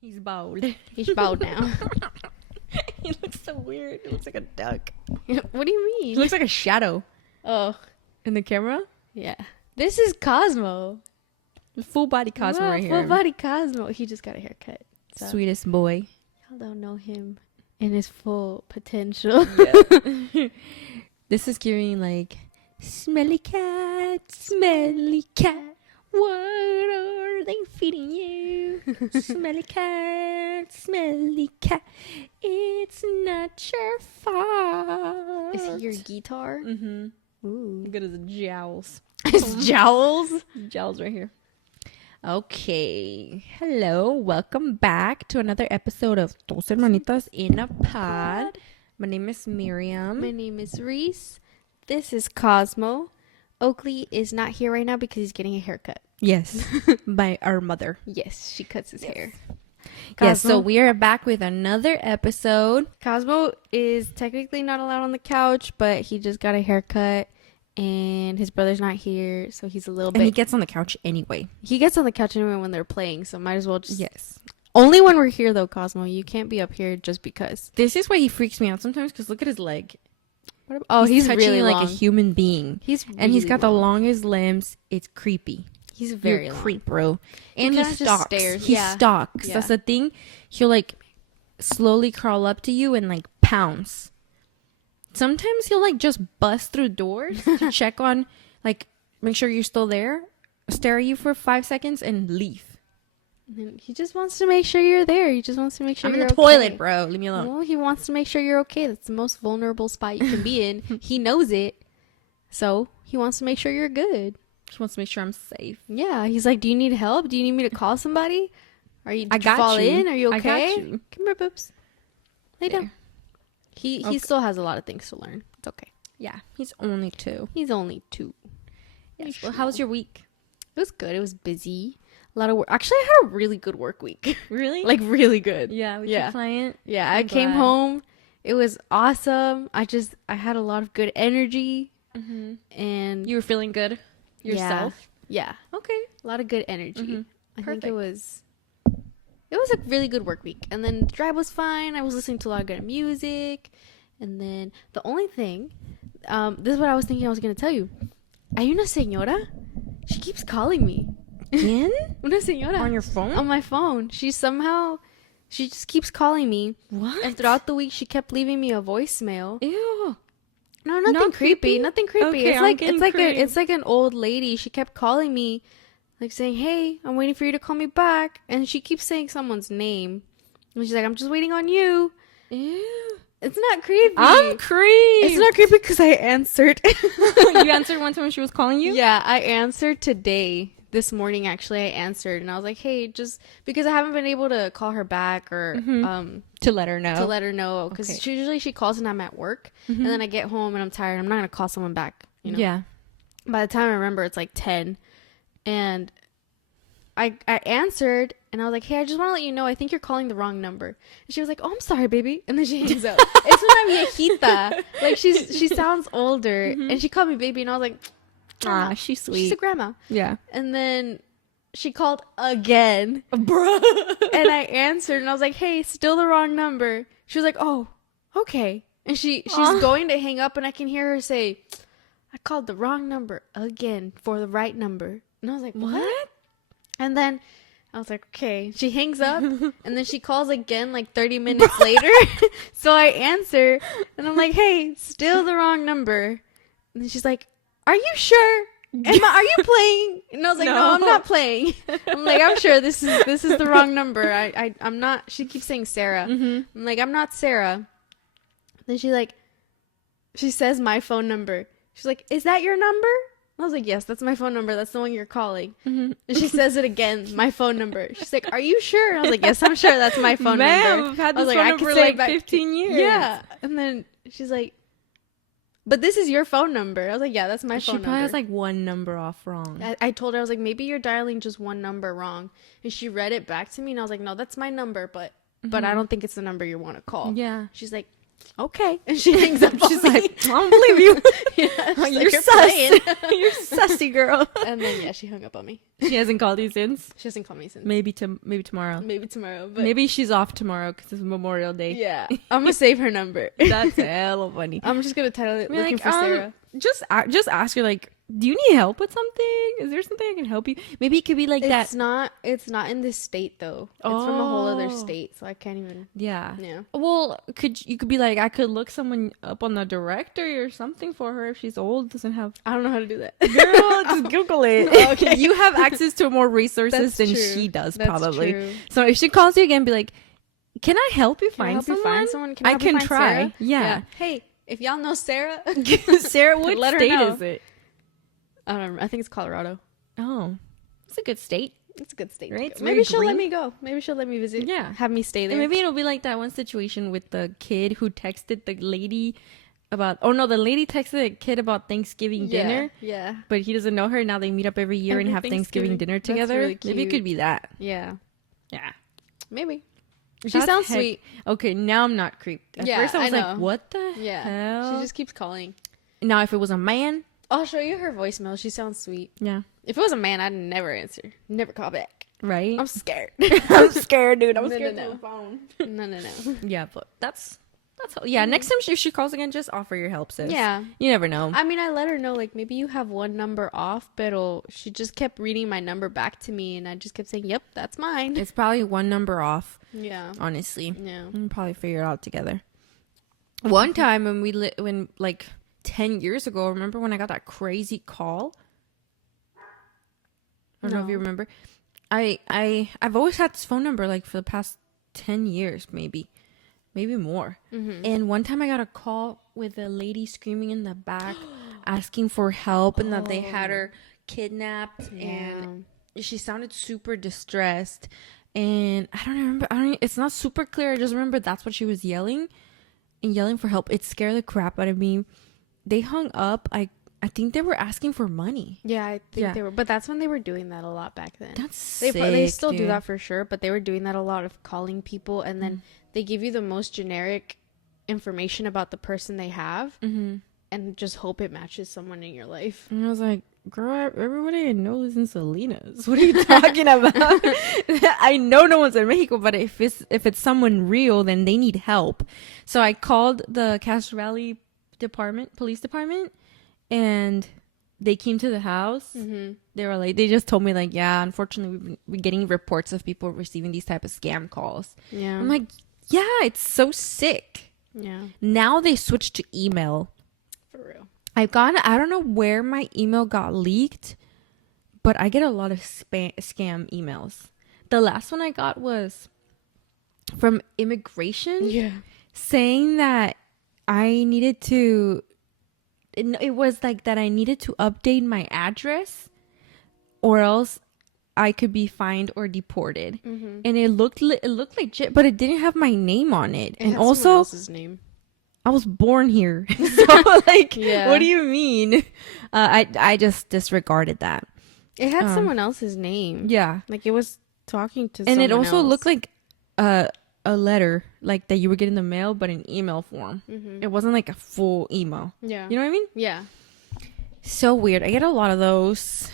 He's bald. He's bald now. He looks so weird. He looks like a duck. What do you mean? He looks like a shadow Oh, in the camera. yeah. This is Cosmo. Full body Cosmo Wow, right here. full body Cosmo. He just got a haircut. So Sweetest boy. y'all don't know him in his full potential. Yeah. This is giving like smelly cat, smelly cat. What are they feeding you? Smelly cat, smelly cat. It's not your fault. Is he your guitar? Mm-hmm. Ooh. Good as jowls. His jowls? Jowls right here. Okay. Hello. Welcome back to another episode of Dos Hermanitas in a Pod. My name is Miriam. My name is Reese. This is Cosmo. Oakley is not here right now because he's getting a haircut. Yes. By our mother. Yes, she cuts his hair. Yes, so Cosmo- we are back with another episode. Cosmo is technically not allowed on the couch, but he just got a haircut and his brother's not here, so he's a little And he bit... gets on the couch anyway. He gets on the couch anyway when they're playing, so might as well just... Yes. Only when we're here, though, Cosmo. You can't be up here just because. This is why he freaks me out sometimes, because look at his leg. Oh, he's touching really like long. a human being. And he's got the longest limbs. It's creepy. He's very You're a long. creep, bro. And he kinda just stalks. stares. He Yeah. stalks. Yeah. That's the thing. He'll like slowly crawl up to you and like pounce. Sometimes he'll like just bust through doors to check on, like, make sure you're still there, stare at you for 5 seconds, and leave. And he just wants to make sure you're there. He just wants to make sure I'm in you're the okay. toilet, bro. Leave me alone. Well, he wants to make sure you're okay. That's the most vulnerable spot you can be in. He knows it. So he wants to make sure you're good. He wants to make sure I'm safe. Yeah. He's like, do you need help? Do you need me to call somebody? Did I you got fall you. in? Are you I got okay? you. Come here, boobs. Lay There. down. He Okay. still has a lot of things to learn. It's okay. Yeah, he's only 2. He's only 2. Yes. Well, how was your week? It was good. It was busy. A lot of work. Actually, I had a really good work week. Really? Like, really good. yeah, with Yeah. your client. Yeah, I I'm came glad. home. It was awesome. I had a lot of good energy. Mm-hmm. And You were feeling good yourself. yeah, Okay. a lot of good energy. Mhm. I think Perfect. it was a really good work week. And then the drive was fine. I was listening to a lot of good music. And then the only thing, this is what I was thinking I was going to tell you. Hay una señora, she keeps calling me. In? Una señora. On your phone? On my phone. She just keeps calling me. What? And throughout the week, she kept leaving me a voicemail. Ew. No, nothing Not creepy. creepy? Nothing creepy. Okay, it's I'm like getting it's like an old lady. She kept calling me, like saying, "Hey, I'm waiting for you to call me back." And she keeps saying someone's name. And she's like, "I'm just waiting on you." Ew. It's not creepy. I'm creeped. It's not creepy because I answered. You answered one time when she was calling you? Yeah, I answered today. This morning, actually, I answered, and I was like, "Hey, just because I haven't been able to call her back or To let her know. to let her know, because Okay. usually she calls when I'm at work, and then I get home and I'm tired. I'm not gonna call someone back, you know." Yeah. By the time I remember, it's like 10, and I answered, and I was like, "Hey, I just want to let you know, I think you're calling the wrong number." And she was like, "Oh, I'm sorry, baby," and then she hangs up. It's una viejita, like she sounds older, and she called me baby, and I was like, Ah, she's sweet. she's a grandma. Yeah. And then she called again, Bruh. and I answered, and I was like, "Hey, still the wrong number." She was like, "Oh, okay," and she's going to hang up, and I can hear her say, "I called the wrong number again for the right number," and I was like, "What?" And then I was like, "Okay." She hangs up, and then she calls again like 30 minutes later. So I answer, and I'm like, "Hey, still the wrong number." And then she's like, "Are you sure? Are you playing?" And I was like, "No, I'm No. not playing." I'm like, "I'm sure this is the wrong number. I'm not." She keeps saying Sarah. I'm like, "I'm not Sarah." Then she says my phone number. She's like, "Is that your number?" I was like, "Yes, that's my phone number. That's the one you're calling." And she says it again, my phone number. She's like, "Are you sure?" And I was like, "Yes, I'm sure that's my phone number." I've had I was this like, phone "I number could for say it like back- 15 years. Yeah. And then she's like, "But this is your phone number." I was like, "Yeah, that's my She phone probably number." has like one number off wrong. I told her, I was like, "Maybe you're dialing just one number wrong." And she read it back to me, and I was like, "No, that's my number, but I don't think it's the number you want to call." Yeah. She's like, okay. And she hangs up. She's like, I don't believe you. Yeah, she's You're like, sus. You're sussy, girl. And then yeah, she hung up on me. She hasn't called you since. She hasn't called me since. Maybe tomorrow. Maybe tomorrow. But Maybe she's off tomorrow because it's Memorial Day. yeah, I'm gonna save her number. That's hella funny. I'm just gonna title it Be "Looking like, for Sarah." Just ask her, like, do you need help with something? Is there something I can help you? Maybe it could be like that. It's not in this state though. It's from a whole other state, so I can't even. Yeah. Yeah. Well, you could be like, I could look someone up on the directory or something for her if she's old, doesn't have. I don't know how to do that. Girl, just Google it. Okay. You have access to more resources That's than true. she does, That's probably. true. So if she calls you again, be like, can I help you Can I find help you someone? find someone? Can I help you can find try. Sarah? Yeah. Hey, if y'all know Sarah, Sarah, what Let her state know. is it? I don't know. I think it's Colorado. Oh, it's a good state. It's a good state. Right? To It's go. very Maybe she'll let green. me go. Maybe she'll let me visit. Yeah. Have me stay there. And maybe it'll be like that one situation with the kid who texted the lady about. Oh no, the lady texted the kid about Thanksgiving dinner, Yeah. but he doesn't know her. Now they meet up every year and Every have Thanksgiving dinner That's together. really Maybe it cute. could be that. Yeah. Yeah. Maybe. She That's sounds heck- sweet. Okay, now I'm not creeped. At Yeah, first I was I like, know. what the Yeah. hell? She just keeps calling. Now if it was a man, I'll show you her voicemail. She sounds sweet. yeah, If it was a man, I'd never answer. Never call back. right? I'm scared. I'm scared, dude. I'm No, scared no, to no. the phone. No. Yeah, but that's yeah. Next time if she calls again, just offer your help, sis. Yeah. You never know. I mean, I let her know, like, maybe you have one number off, but she just kept reading my number back to me, and I just kept saying, yep, that's mine. It's probably one number off, Yeah. honestly. Yeah. We'll probably figure it out together. One time when like 10 years ago, remember when I got that crazy call? I don't know if you No. remember. I've always had this phone number like for the past 10 years, maybe more. Mm-hmm. And one time I got a call with a lady screaming in the back asking for help and that they had her kidnapped and she sounded super distressed. And I don't remember. It's not super clear. I just remember that's what she was yelling for help. It scared the crap out of me. They hung up. I think they were asking for money. Yeah, I think Yeah. they were. But that's when they were doing that a lot back then. That's They sick, still do dude. that for sure, but they were doing that a lot of calling people, and then they give you the most generic information about the person they have, and just hope it matches someone in your life. And I was like, girl, everybody I know lives in Salinas. What are you talking about? I know no one's in Mexico, but if it's someone real, then they need help. So I called the Cache Valley police department, and they came to the house. They were like, they just told me like, yeah, unfortunately we're getting reports of people receiving these type of scam calls. Yeah. I'm like, yeah, it's so sick. Yeah. Now they switched to email. For real. I don't know where my email got leaked, but I get a lot of scam emails. The last one I got was from immigration Yeah. saying that I needed to, it was like that I needed to update my address or else I could be fined or deported. And it looked legit, but it didn't have my name on it. It And had someone also else's name. I was born here. So like, Yeah. what do you mean? I just disregarded that. It had someone else's name. Yeah. Like it was talking to And someone it also else. looked like a letter like that you would get in the mail, but in email form. It wasn't like a full email. Yeah. You know what I mean? Yeah. So weird. I get a lot of those.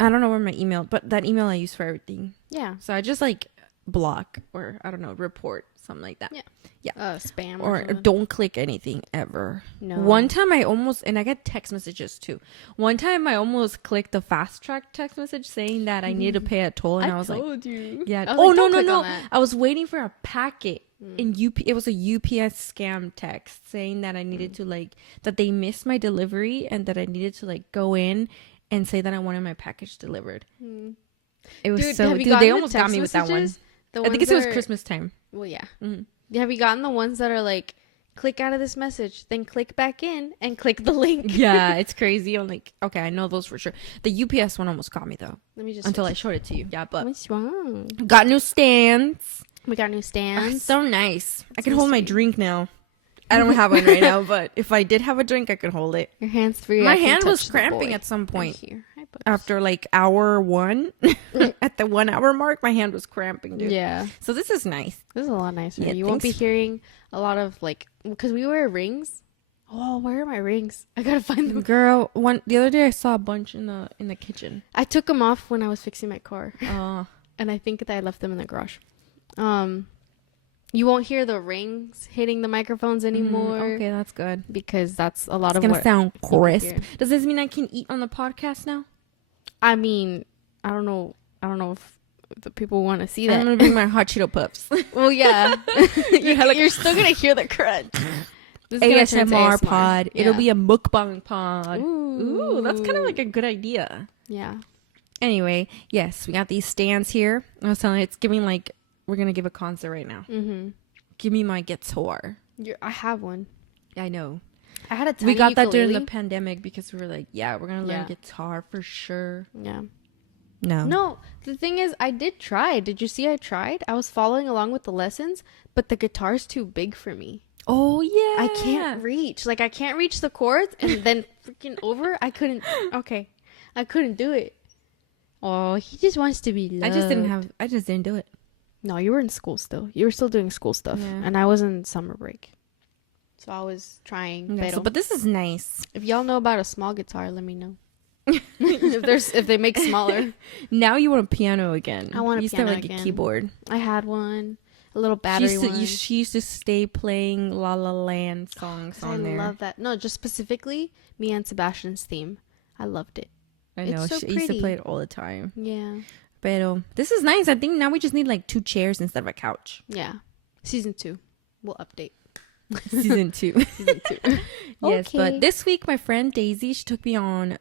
I don't know where my email, but that email I use for everything. Yeah. So I just like block or I don't know, report, something like that. Yeah. Yeah. Spam Or something. don't click anything ever. No. One time I almost, and I get text messages too. One time I almost clicked the fast track text message saying that I needed to pay a toll, and I was like, told you. yeah. I was Oh like, no "Don't no click no! on that." I was waiting for a packet in It was a UPS scam text saying that I needed to like that they missed my delivery and that I needed to like go in and say that I wanted my package delivered. It was Dude, so. have you Dude, gotten they the almost got text me with that one. messages? The I think ones it was that are- Christmas time. Well, yeah. Mhm. Have you gotten the ones that are like, click out of this message, then click back in and click the link? Yeah, it's crazy. I'm like, okay, I know those for sure. The UPS one almost got me though. Let me just Until I showed it to you. Yeah, but What's wrong? got new stands. We got new stands. So nice. I can So hold my sweet. drink now. I don't have one right now, but if I did have a drink, I could hold it. Your hands free. My I can hand was touch the cramping boy. at some point. Right here. Hi, after like hour 1, at the 1 hour mark, my hand was cramping, dude. Yeah. So this is nice. This is a lot nicer. Yeah, You won't be thanks. hearing a lot of like, because we wear rings. Oh, where are my rings? I gotta find them. Girl, the other day I saw a bunch in the kitchen. I took them off when I was fixing my car, Oh. and I think that I left them in the garage. You won't hear the rings hitting the microphones anymore. Okay, that's good. Because that's a lot It's of gonna what sound you can crisp. hear. Does this mean I can eat on the podcast now? I mean, I don't know if the people want to see I'm that. gonna bring my hot Cheeto puffs. Well, yeah. You're still gonna hear the crunch. This is gonna turn to ASMR pod. Yeah. It'll be a mukbang pod. Ooh. Ooh, that's kind of like a good idea. Yeah. Anyway, yes, we got these stands here. I was telling you, it's giving like we're gonna give a concert right now. Mm-hmm. Give me my guitar. I have one. I know. I had a tiny We got that during the ukulele. pandemic because we were like, yeah, we're gonna learn Yeah. guitar for sure. Yeah. No. No, the thing is, I did try. Did you see I tried? I was following along with the lessons, but the guitar's too big for me. Oh yeah. I can't reach. Like, I can't reach the chords and then freaking over. I couldn't. Okay. I couldn't do it. Oh, he just wants to be loved. I just didn't do it. No, you were in school still. You were still doing school stuff. Yeah. And I was in summer break. So I was trying. Yeah, but this is nice. If y'all know about a small guitar, let me know. if they make smaller. Now you want a piano again. I want a you used piano to have like again. a keyboard. I had one. A little battery one. She used to stay playing La La Land songs on there. I love that. No, just specifically me and Sebastian's theme. I loved it. I know. It's so She used to pretty. play it all the time. Yeah. But this is nice. I think now we just need like 2 chairs instead of a couch. Yeah. Season 2. We'll update. Season 2. Season 2. Yes, Okay. but this week my friend Daisy, she took me out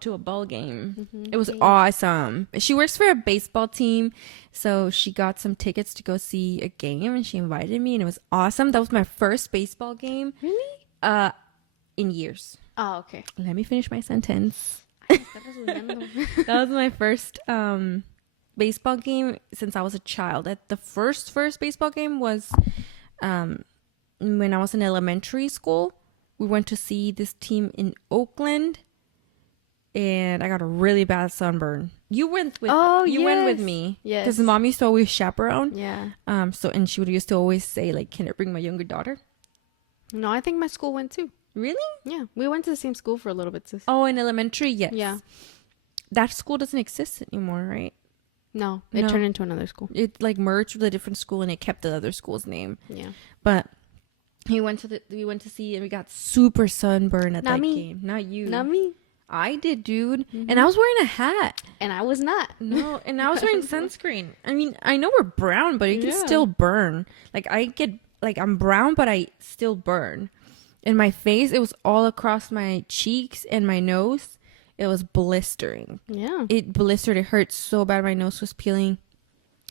to a ball game. Mm-hmm. It was awesome. She works for a baseball team, so she got some tickets to go see a game, and she invited me, and it was awesome. That was my first baseball game. Really? In years. Oh, okay. Let me finish my sentence. That was my first baseball game since I was a child. The first baseball game was when I was in elementary school. We went to see this team in Oakland, and I got a really bad sunburn. You went with me. Yes. Because mom used to always chaperone. Yeah. And she would used to always say like, "Can I bring my younger daughter?" No, I think my school went too. Really? Yeah. We went to the same school for a little bit, sis. Oh, in elementary, yes. Yeah. That school doesn't exist anymore, right? No, it No. turned into another school. It like merged with a different school, and it kept the other school's name. Yeah. But we went to see, and we got super sunburned at Not that me. game. Not you. Not me. I did, dude. Mm-hmm. And I was wearing a hat. And I was not. No, and I was wearing sunscreen. I mean, I know we're brown, but it can Yeah. still burn. I'm brown, but I still burn. In my face, it was all across my cheeks and my nose. It was blistering. Yeah. It blistered. It hurt so bad. My nose was peeling.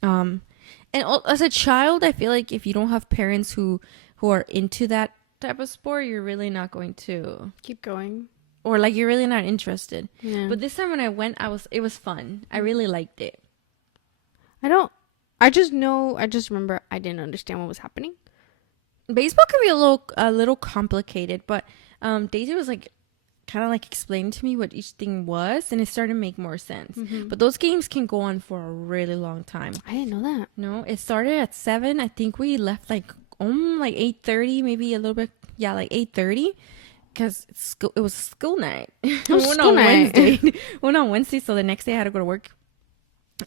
As a child, I feel like if you don't have parents who are into that type of sport, you're really not going to, Keep going. or like you're really not interested. Yeah. But this time when I went, it was fun. I really liked it. I just remember I didn't understand what was happening. Baseball can be a little complicated, but Daisy was like kind of like explaining to me what each thing was, and it started to make more sense. Mm-hmm. But those games can go on for a really long time. I didn't know that. No, it started at 7. I think we left like 8:30, maybe a little bit. Yeah, like 8:30, because it was school night. It was We went school on night. Wednesday. We went on Wednesday, so the next day I had to go to work.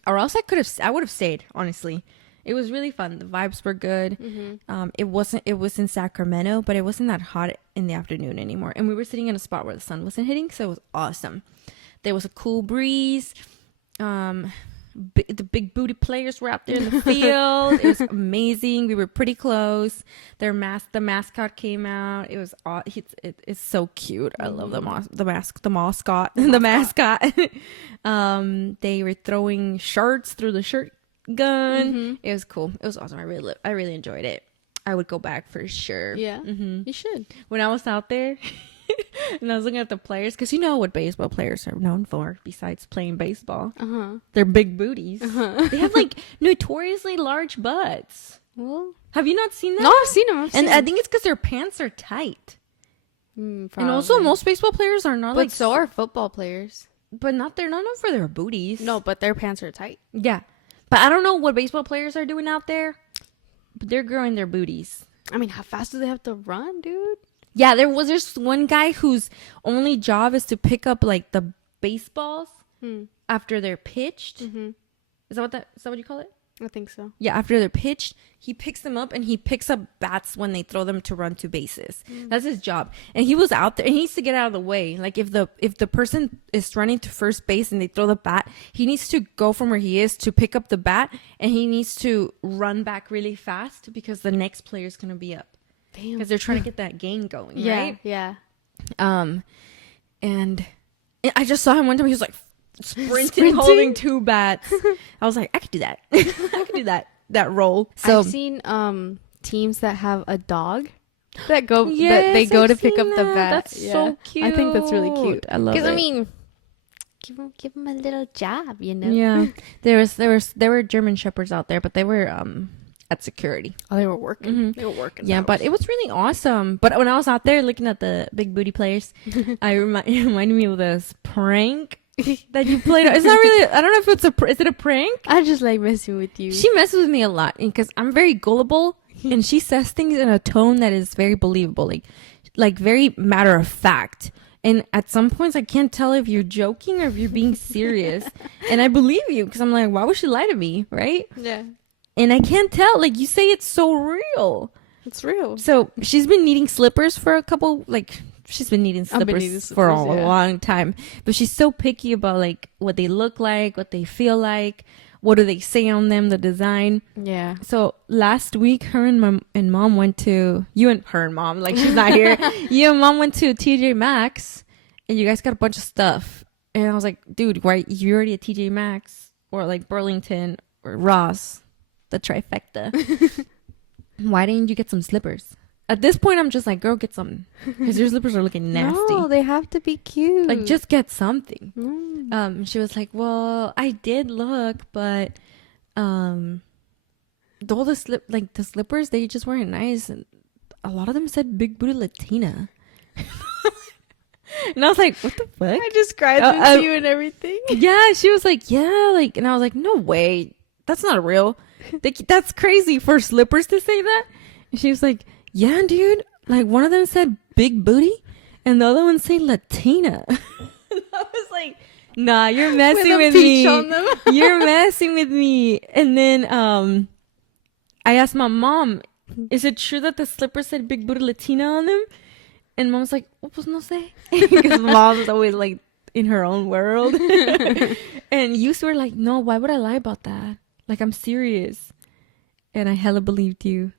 Or else I would have stayed. Honestly, it was really fun. The vibes were good. Mm-hmm. It was in Sacramento, but it wasn't that hot in the afternoon anymore. And we were sitting in a spot where the sun wasn't hitting, so it was awesome. There was a cool breeze. The big booty players were out there in the field. It was amazing. We were pretty close. The mascot came out. It was it's so cute. I love the mascot. They were throwing shards through the shirt gun. Mm-hmm. It was cool. It was awesome. I really enjoyed it. I would go back for sure. Yeah. Mm-hmm. You should. When I was out there and I was looking at the players, because you know what baseball players are known for besides playing baseball. Uh-huh. They're big booties. They have like notoriously large butts. Well, Have you not seen that? no, I've seen them. And I think it's because their pants are tight. And also, most baseball players are not but like. so are football players. But they're not known for their booties. No, but their pants are tight. Yeah. But I don't know what baseball players are doing out there. But they're growing their booties. I mean, how fast do they have to run, dude? Yeah, there's one guy whose only job is to pick up like the baseballs after they're pitched. Mm-hmm. Is that what you call it? I think so. Yeah, after they're pitched, he picks them up and he picks up bats when they throw them to run to bases. That's his job. And he was out there and he needs to get out of the way. Like if the person is running to first base and they throw the bat, he needs to go from where he is to pick up the bat and he needs to run back really fast because the next player is going to be up. Damn. Because they're trying to get that game going, right? Yeah. And I just saw him one time. He was like sprinting, holding 2 bats. I was like, I could do that. I could do that role. So I've seen teams that have a dog that go that they go to pick up the bat. That's so cute. I think that's really cute. I love it. Because I mean, give them a little job, you know. Yeah, there were German shepherds out there, but they were at security. Oh, they were working. Mm-hmm. They were working. Yeah, but it was really awesome. But when I was out there looking at the big booty players, it reminded me of this prank that you played. It's not really. I don't know if is it a prank? I just like messing with you. She messes with me a lot because I'm very gullible, and she says things in a tone that is very believable, like very matter of fact. And at some points, I can't tell if you're joking or if you're being serious. And I believe you because I'm like, why would she lie to me, right? Yeah, And I can't tell. Like you say, it's so real. it's real. So she's been needing slippers for a couple, like she's been needing slippers for a long time. But she's so picky about like what they look like, what they feel like, what do they say on them, the design. Yeah. So last week, her and mom went to her and mom, like she's not here. You and mom went to TJ Maxx, and you guys got a bunch of stuff. And I was like, dude, why you already at TJ Maxx or like Burlington or Ross, the trifecta? Why didn't you get some slippers? At this point, I'm just like, girl, get something. Because your slippers are looking nasty. No, they have to be cute. Like, just get something. Mm. She was like, well, I did look, but all the slippers, they just weren't nice. And a lot of them said big booty Latina. And I was like, what the fuck? I described it to you and everything. Yeah, she was like, yeah, like, and I was like, no way. That's not real. That's crazy for slippers to say that. And she was like, yeah, dude. Like, one of them said big booty, and the other one said Latina. I was like, nah, you're messing with me. You're messing with me. And then I asked my mom, is it true that the slipper said big booty Latina on them? And mom was like, oh, pues no sé. Because mom's always like in her own world. And you were like, no, why would I lie about that? Like, I'm serious. And I hella believed you.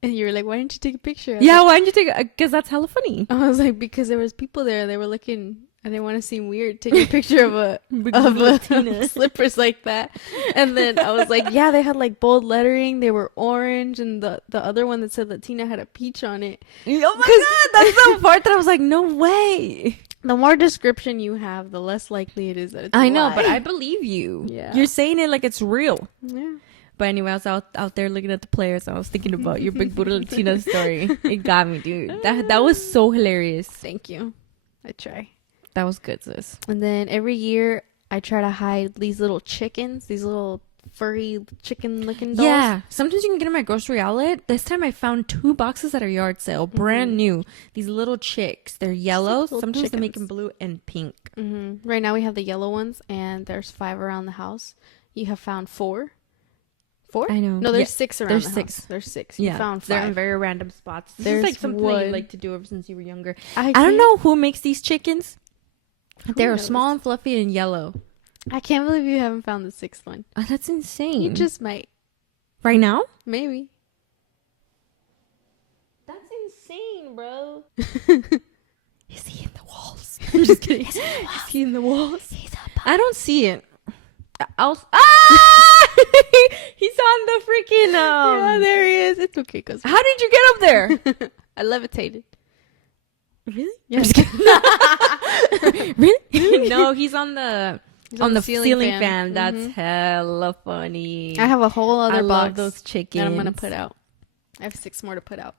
And you were like, why didn't you take a picture? Yeah, why didn't you take it? Because that's hella funny. I was like, because there was people there. They were looking. I didn't want to seem weird taking a picture of a slippers like that. And then I was like, yeah, they had like bold lettering. They were orange, and the other one that said Latina had a peach on it. Oh my god, that's the part that I was like, no way. The more description you have, the less likely it is that it's a I know, lie. but I believe you. Yeah. You're saying it like it's real. Yeah. But anyway, I was out there looking at the players. And I was thinking about your big booty Latina story. It got me, dude. That was so hilarious. Thank you. I try. That was good, sis. And then every year I try to hide these little chickens, these little furry chicken looking dolls. Yeah. Sometimes you can get them at grocery outlet. This time I found 2 boxes at a yard sale, brand new. These little chicks. They're yellow. Sometimes they make them blue and pink. Mm-hmm. Right now we have the yellow ones, and there's 5 around the house. You have found 4. 4? I know. No, there's 6 around the 6. house. There's 6. Yeah. You found 5. They're in very random spots. There's This is like something that one. you like to do ever since you were younger. I don't know who makes these chickens. They're knows? small and fluffy and yellow. I can't believe you haven't found the 6th one. Oh, that's insane. You just might. Right now? Maybe. That's insane, bro. Is he in the walls? I'm just kidding. Is he in the walls? I don't see it. He's on the freaking yeah, there he is. It's okay, cause how did you get up there? I levitated. Really? Yeah, I'm just kidding. Really? No, he's on the ceiling fan. That's Mm-hmm. hella funny. I have a whole other I box love those chickens that I'm gonna put out. I have 6 more to put out.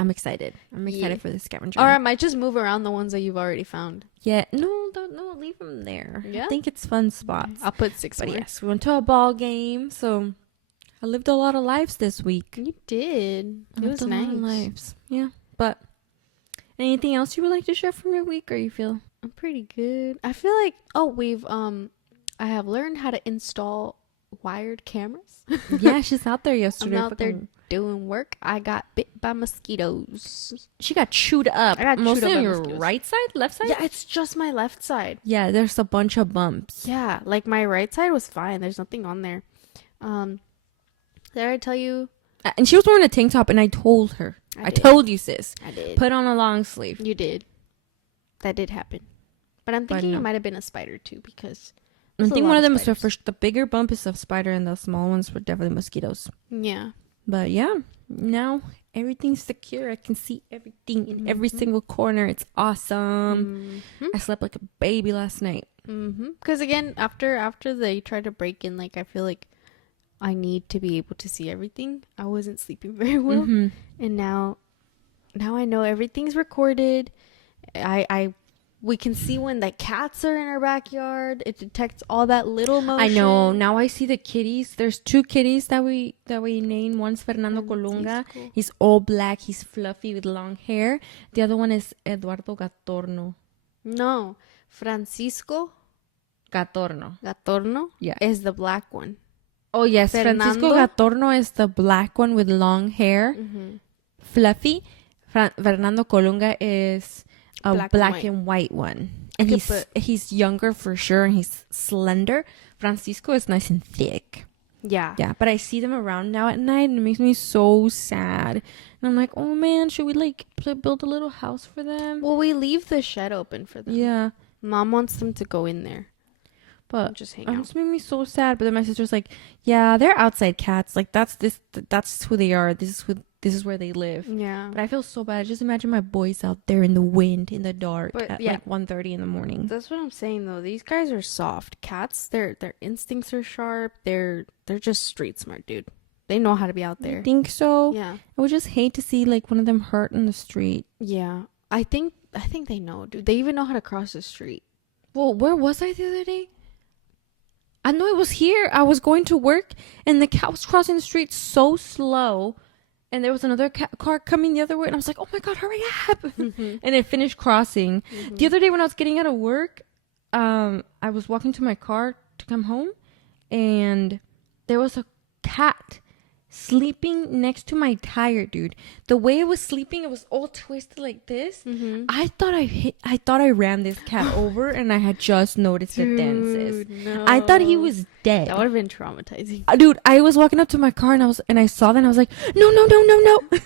I'm excited. I'm excited for the scavenger. Or I might just move around the ones that you've already found. Yeah, no, leave them there. Yeah? I think it's fun spots. I'll put 6 But more. yes, we went to a ball game, so I lived a lot of lives this week. You did. It was A lot of nice. lives. Yeah, but anything else you would like to share from your week, or you feel? I'm pretty good. I feel like I have learned how to install wired cameras. Yeah, she's out there I'm yesterday. out there doing work. I got bit by mosquitoes. She got chewed up. I got mostly chewed up on by your mosquitoes. right side, left side. Yeah, it's just my left side. Yeah, there's a bunch of bumps. Yeah, like my right side was fine. There's nothing on there. Did I tell you? And she was wearing a tank top, and I told her. I did. told you, sis. I did. Put on a long sleeve. You did. That did happen. But I'm thinking no. it might have been a spider too, because I there's a think lot one of of them is spiders. the bigger bump is a spider, and the small ones were definitely mosquitoes. Yeah. But yeah, now everything's secure. I can see everything in every single corner. It's awesome. I slept like a baby last night. Because again, after they tried to break in, like I feel like I need to be able to see everything. I wasn't sleeping very well, and now I know everything's recorded. We can see when the cats are in our backyard. It detects all that little motion. I know. Now I see the kitties. There's 2 kitties that we named. One's Fernando Colunga. Francisco. He's all black. He's fluffy with long hair. The other one is Eduardo Gatorno. No, Francisco Gatorno Yeah. is the black one. Oh yes, Francisco Fernando? Gatorno is the black one with long hair, fluffy. Fernando Colunga is a black and white one, and Okay, he's younger for sure, and he's slender. Francisco is nice and thick. Yeah. Yeah, but I see them around now at night, and it makes me so sad. And I'm like, oh man, should we like build a little house for them? Well, we leave the shed open for them. Yeah, Mom wants them to go in there. but Just hang it out. just made me so sad. But then my sister's like, yeah, they're outside cats. Like that's who they are. This is where they live. Yeah. But I feel so bad. Just imagine my boys out there in the wind, in the dark, But, at yeah. like 1:30 in the morning. That's what I'm saying though. These guys are soft. Cats, their instincts are sharp. They're just street smart, dude. They know how to be out there. I think so. Yeah. I would just hate to see like one of them hurt in the street. Yeah. I think they know, dude. They even know how to cross the street. Well, where was I the other day? I know it was here. I was going to work, and the cat was crossing the street so slow, and there was another car coming the other way, and I was like, "Oh my god, hurry up!" And it finished crossing. The other day when I was getting out of work, I was walking to my car to come home, and there was a cat sleeping next to my tire, dude. The way it was sleeping, it was all twisted like this. I thought I ran this cat over, and I had just noticed the dents. No. I thought he was dead. That would have been traumatizing. Dude, I was walking up to my car, and I saw that, and I was like, no.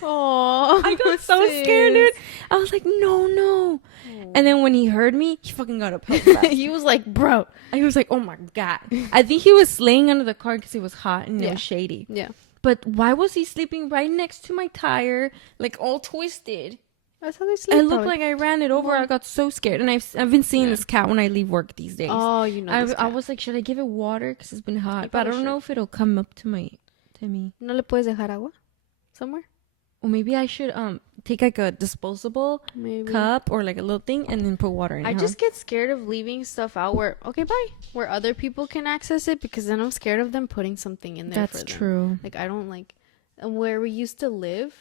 Oh, I got so scared, dude. I was like, no. And then when he heard me, he fucking got up. He was like, bro. He was like, oh my god. I think he was laying under the car because it was hot and it Yeah. was shady. Yeah. But why was he sleeping right next to my tire, like all twisted? That's how they sleep. It looked like I ran it over. I got so scared, and I've been seeing this cat when I leave work these days. Oh, you know. I was like, should I give it water because it's been hot? You But I probably don't know if it'll come up to me. No le puedes dejar agua somewhere? Or maybe I should take like a disposable Maybe. cup or like a little thing and then put water in it. I just get scared of leaving stuff out where where other people can access it, because then I'm scared of them putting something in there. That's for them. true. Like I don't like, and where we used to live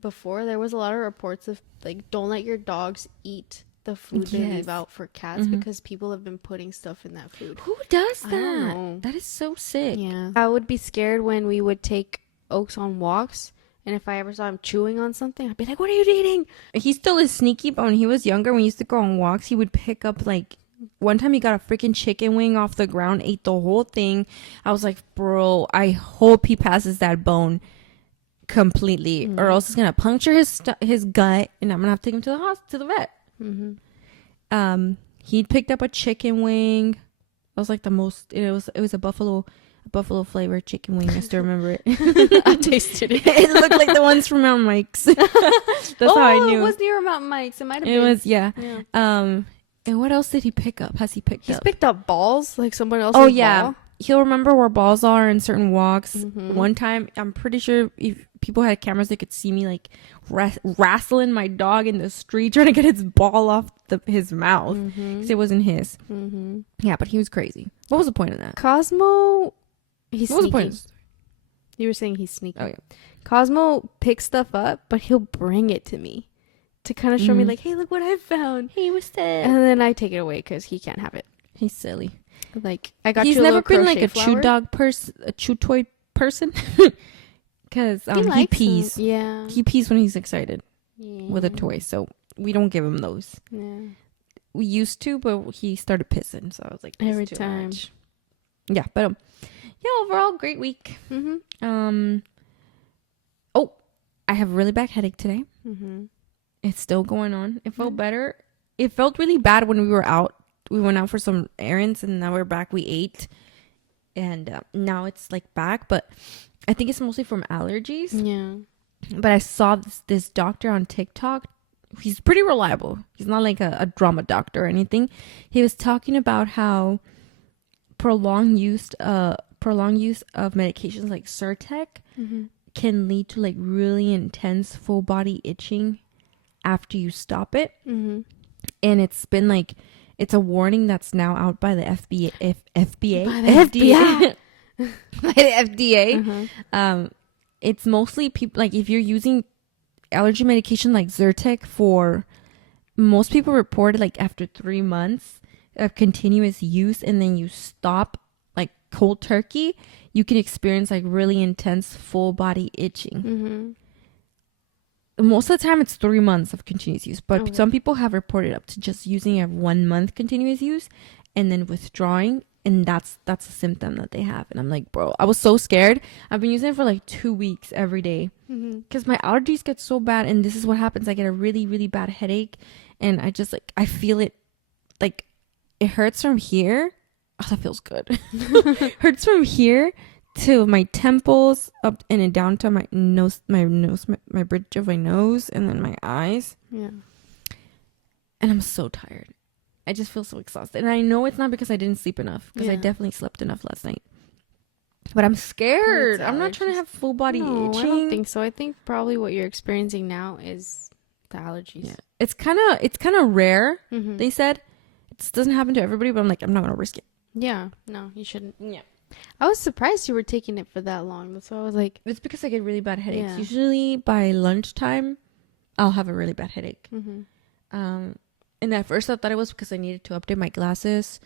before, there was a lot of reports of like, don't let your dogs eat the food they leave out for cats, because people have been putting stuff in that food. Who does I that? don't know. That is so sick. Yeah, I would be scared when we would take Oaks on walks. And if I ever saw him chewing on something, I'd be like, what are you eating? He still is sneaky, but when he was younger, when he used to go on walks, he would pick up like, one time he got a freaking chicken wing off the ground, ate the whole thing. I was like, bro, I hope he passes that bone completely, or else it's gonna puncture his gut, and I'm gonna have to take him to the hospital, to the vet. He picked up a chicken wing. It was like the most. It was a buffalo flavored chicken wing. I still remember it. I tasted it. It looked like the ones from Mount Mike's. That's how I knew. It was near Mount Mike's. It might have It been. was, yeah. Yeah. And what else did he pick up? Has he picked He's up? picked up balls, like someone else's Oh yeah, ball. he'll remember where balls are in certain walks. Mm-hmm. One time, I'm pretty sure if people had cameras, they could see me like wrestling my dog in the street, trying to get his ball off his mouth because it wasn't his. Mm-hmm. Yeah, but he was crazy. What was the point of that? Cosmo, he's What was the sneaky. point? You were saying he's sneaky. Oh yeah. Cosmo picks stuff up, but he'll bring it to me to kind of show me like, hey, look what I found. He was sad. And then I take it away because he can't have it. He's silly. Like, I got He's you a never little been like crochet a flower. chew dog person, a chew toy person, because he likes pees. them. Yeah. He pees when he's excited Yeah. with a toy, so we don't give him those. Yeah. We used to, but he started pissing, so I was like, this is Every too time. much. Yeah, but yeah, overall great week. Mm-hmm. Oh, I have a really bad headache today. Mm-hmm. It's still going on. It felt better. It felt really bad when we were out. We went out for some errands, and now we're back. We ate, and now it's like back. But I think it's mostly from allergies. Yeah. But I saw this doctor on TikTok. He's pretty reliable. He's not like a drama doctor or anything. He was talking about how prolonged use of medications like Zyrtec can lead to like really intense full body itching after you stop it. Mm-hmm. And it's been like, it's a warning that's now out by the FBA. By the FBI. By the FDA. Uh-huh. It's mostly people, like if you're using allergy medication like Zyrtec for, most people report like after 3 months of continuous use, and then you stop like cold turkey, you can experience like really intense full body itching. Mm-hmm. Most of the time it's 3 months of continuous use, but Okay. some people have reported up to just using a 1 month continuous use and then withdrawing, and that's a symptom that they have. And I'm like, bro, I was so scared. I've been using it for like 2 weeks every day because my allergies get so bad, and this is what happens. I get a really, really bad headache, and I just like, I feel it, like it hurts from here. Oh, that feels good. Hurts from here to my temples, up and then down to my nose, my bridge of my nose, and then my eyes. Yeah. And I'm so tired. I just feel so exhausted. And I know it's not because I didn't sleep enough, because I Yeah. definitely slept enough last night. But I'm scared. It's I'm not trying to allergies. have full body No, itching. I don't think so. I think probably what you're experiencing now is the allergies. Yeah. It's kind of rare. Mm-hmm. They said it doesn't happen to everybody, but I'm like, I'm not gonna risk it. Yeah. No, you shouldn't. Yeah. I was surprised you were taking it for that long. That's why I was like, It's because I get really bad headaches. Yeah. Usually by lunchtime, I'll have a really bad headache. mm-hmm. And at first I thought it was because I needed to update my glasses,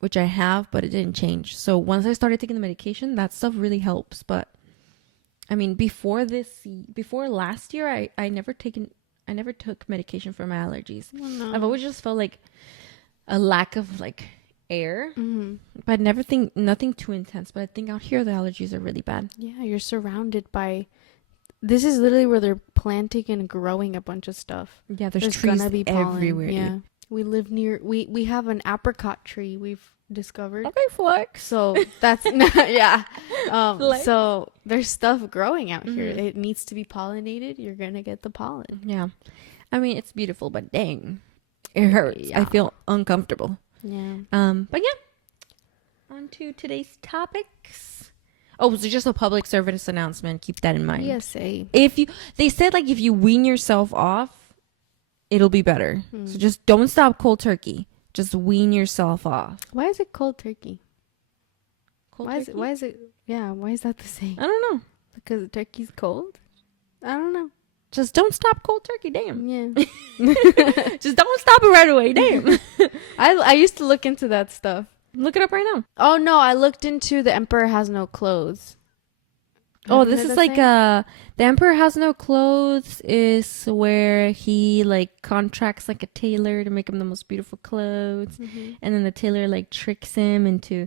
which I have, but it didn't change. So once I started taking the medication, that stuff really helps. But I mean, before last year, I never took medication for my allergies. Well, no. I've always just felt like a lack of like air, Mm-hmm. but nothing too intense. But I think out here the allergies are really bad. Yeah, you're surrounded by. This is literally where they're planting and growing a bunch of stuff. Yeah, there's trees gonna be pollen. everywhere. Yeah, Dude. we live near. We have an apricot tree. We've discovered. Okay, flex. So that's yeah. Flex. So there's stuff growing out here. Mhm. It needs to be pollinated. You're gonna get the pollen. Yeah, I mean it's beautiful, but dang, it hurts. Yeah. I feel uncomfortable. Yeah. But yeah, on to today's topics. Oh, so just a public service announcement. Keep that in mind. PSA. They said like if you wean yourself off, it'll be better. So just don't stop cold turkey. Just wean yourself off. Why is it cold turkey? Cold Why turkey? is it? Yeah. Why is that the same? I don't know. Because the turkey's cold. I don't know. Just don't stop cold turkey. Damn. Yeah. Just don't stop it right away. Damn. I used to look into that stuff. Look it up right now. Oh no, I looked into The Emperor Has No Clothes. Oh, Have you this heard is that like saying? The Emperor Has No Clothes is where he like contracts like a tailor to make him the most beautiful clothes, and then the tailor like tricks him into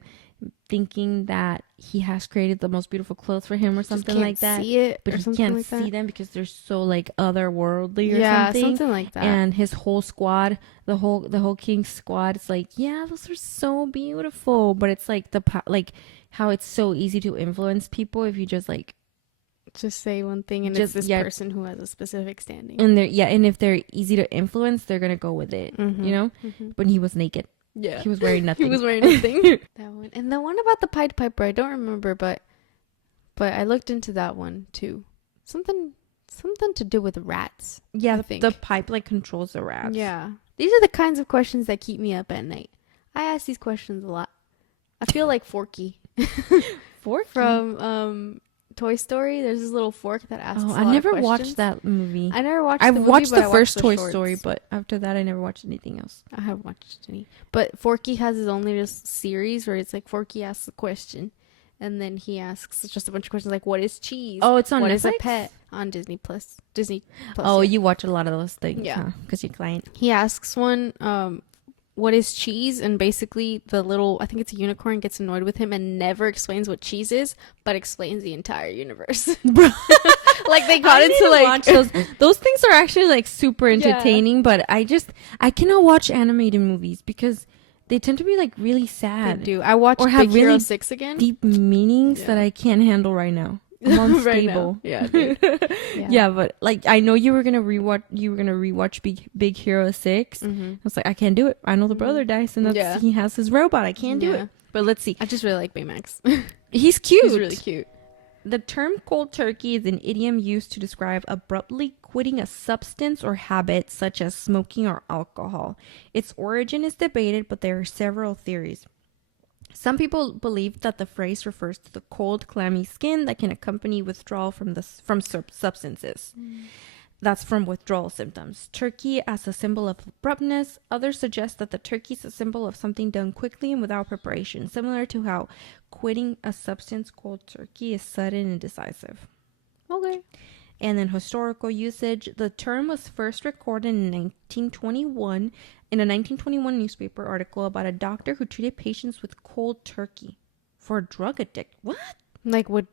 thinking that he has created the most beautiful clothes for him or something like that. See it, But or he something can't like see that. them because they're so like otherworldly or Yeah, something. like that. And his whole squad, the whole king's squad, it's like, yeah, those are so beautiful. But it's like like how it's so easy to influence people if you just like, just say one thing, and Just- it's this yeah. person who has a specific standing. and and if they're easy to influence, they're gonna go with it, Mhm. you know. Mhm. But he was naked, Yeah. He was wearing nothing. He was wearing nothing. That one. And the one about the Pied Piper, I don't remember, but I looked into that one too. Something to do with rats. Yeah, I think. the pipe like controls the rats. Yeah. These are the kinds of questions that keep me up at night. I ask these questions a lot. I feel like Forky. Forky? From Toy Story. There's this little fork that asks. Oh, a I lot never of watched that movie. I never watched. I've the movie, watched but the I first the Toy shorts. Story, but after that, I never watched anything else. I haven't watched any. But Forky has his own little series where it's like Forky asks a question, and then he asks just a bunch of questions like, "What is cheese? Oh, it's on What Netflix? is a pet?" On Disney Plus. Oh, yeah. you watch a lot of those things, Yeah. because you're client. He asks one, what is cheese? And basically the little, I think it's a unicorn, gets annoyed with him and never explains what cheese is, but explains the entire universe. Like they got into like watch those things are actually like super entertaining, but I cannot watch animated movies because they tend to be like really They sad. do. I watched Or have Big Hero really 6 again. Deep meanings that I can't handle right now. I'm Right unstable. now. Yeah, dude. Yeah, but like I know you were gonna rewatch Big Hero 6. Mm-hmm. I was like, I can't do it. I know the brother dies, and he has his robot. I can't do it. But let's see. I just really like Baymax. He's cute. He's really cute. The term cold turkey is an idiom used to describe abruptly quitting a substance or habit such as smoking or alcohol. Its origin is debated, but there are several theories. Some people believe that the phrase refers to the cold, clammy skin that can accompany withdrawal from substances. That's from withdrawal symptoms. Turkey as a symbol of abruptness. Others suggest that the turkey is a symbol of something done quickly and without preparation, similar to how quitting a substance called turkey is sudden and decisive. Okay. And then historical usage. The term was first recorded in 1921 in a 1921 newspaper article about a doctor who treated patients with cold turkey for a drug addict. What? Like would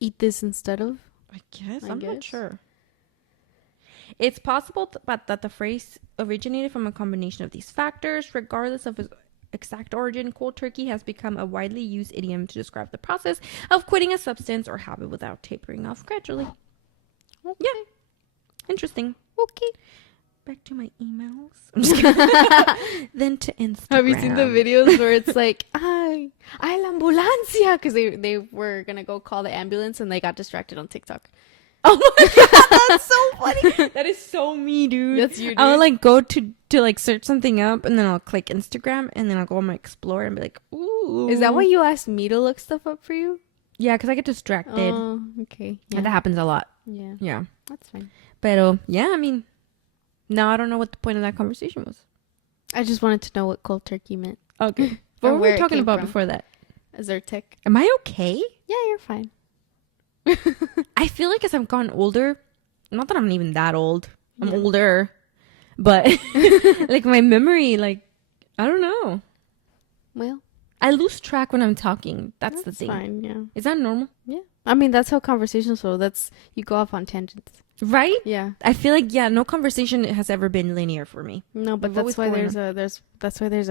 eat this instead of? I guess. I I'm guess. not sure. It's possible that the phrase originated from a combination of these factors. Regardless of its exact origin, cold turkey has become a widely used idiom to describe the process of quitting a substance or habit without tapering off gradually. Okay. Yeah. Interesting. Okay. Back to my emails. I'm just kidding. Then to Instagram. Have you seen the videos where it's like, ay la ambulancia? Because they were going to go call the ambulance and they got distracted on TikTok. Oh my god, that's so funny. That is so me, dude. That's you, dude. I'll like go to like search something up and then I'll click Instagram and then I'll go on my Explorer and be like, ooh. Is that why you asked me to look stuff up for you? Yeah, because I get distracted. Oh, okay. Yeah. And that happens a lot. Yeah. Yeah. That's fine. But yeah, I mean, now I don't know what the point of that conversation was. I just wanted to know what cold turkey meant. Okay. What Or were where we it talking came about from. before that? Zyrtec. Am I okay? Yeah, you're fine. I feel like as I've gotten older, not that I'm even that old. I'm Yeah. older. But like my memory, like, I don't know. Well, I lose track when I'm talking. That's the thing. fine. Yeah. Is that normal? Yeah. I mean, that's how conversations flow. You go off on tangents. Right? Yeah. I feel like, yeah, no conversation has ever been linear for me. No, but We've that's always why gone there's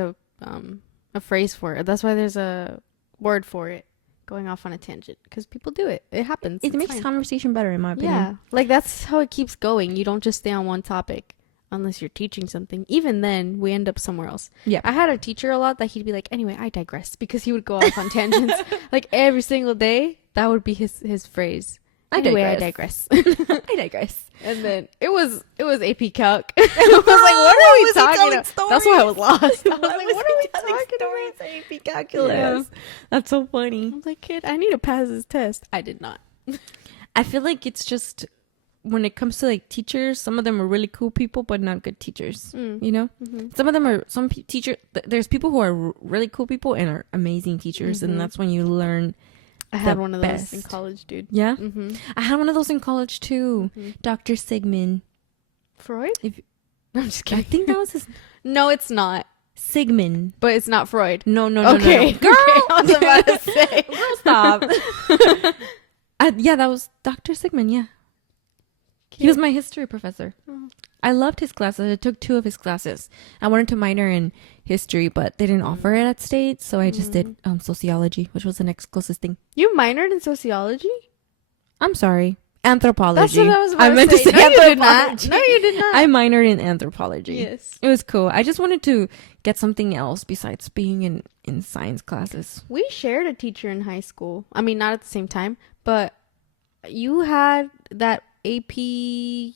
a phrase for it. That's why there's a word for it. Going off on a tangent, because people do it. It happens. It It's makes fine. conversation better, in my opinion. Yeah, like that's how it keeps going. You don't just stay on one topic unless you're teaching something. Even then, we end up somewhere else. Yeah. I had a teacher a lot that he'd be like, "Anyway, I digress," because he would go off on tangents like every single day. That would be his phrase. Anyway, I digress. I digress. And then it was AP Calc. I was like, "What are we talking about?" That's why I was lost. I was like, "What are we talking about?" AP calculus. Yeah. That's so funny. I was like, "Kid, I need to pass this test." I did not. I feel like it's just when it comes to like teachers, some of them are really cool people, but not good teachers. You know, some of them are teachers. There's people who are really cool people and are amazing teachers, and that's when you learn. I had the one of those in best. college, dude. Yeah, Mm-hmm. I had one of those in college too. Dr. Sigmund. Freud? If- I'm just I kidding. think that was his No, it's not. Sigmund. But it's not Freud. No, Okay. no. Girl, I was about to say. Girl, stop. Yeah, that was Dr. Sigmund. Yeah, he was my history professor. Oh. I loved his classes. I took 2 of his classes. I wanted to minor in history, but they didn't offer it at State, so I just did sociology, which was the next closest thing. You minored in sociology? I'm sorry. Anthropology. That's what I was about I to meant say. to say No, you did not. anthropology. No, you did not. I minored in anthropology. Yes. It was cool. I just wanted to get something else besides being in science classes. We shared a teacher in high school. I mean, not at the same time, but you had that AP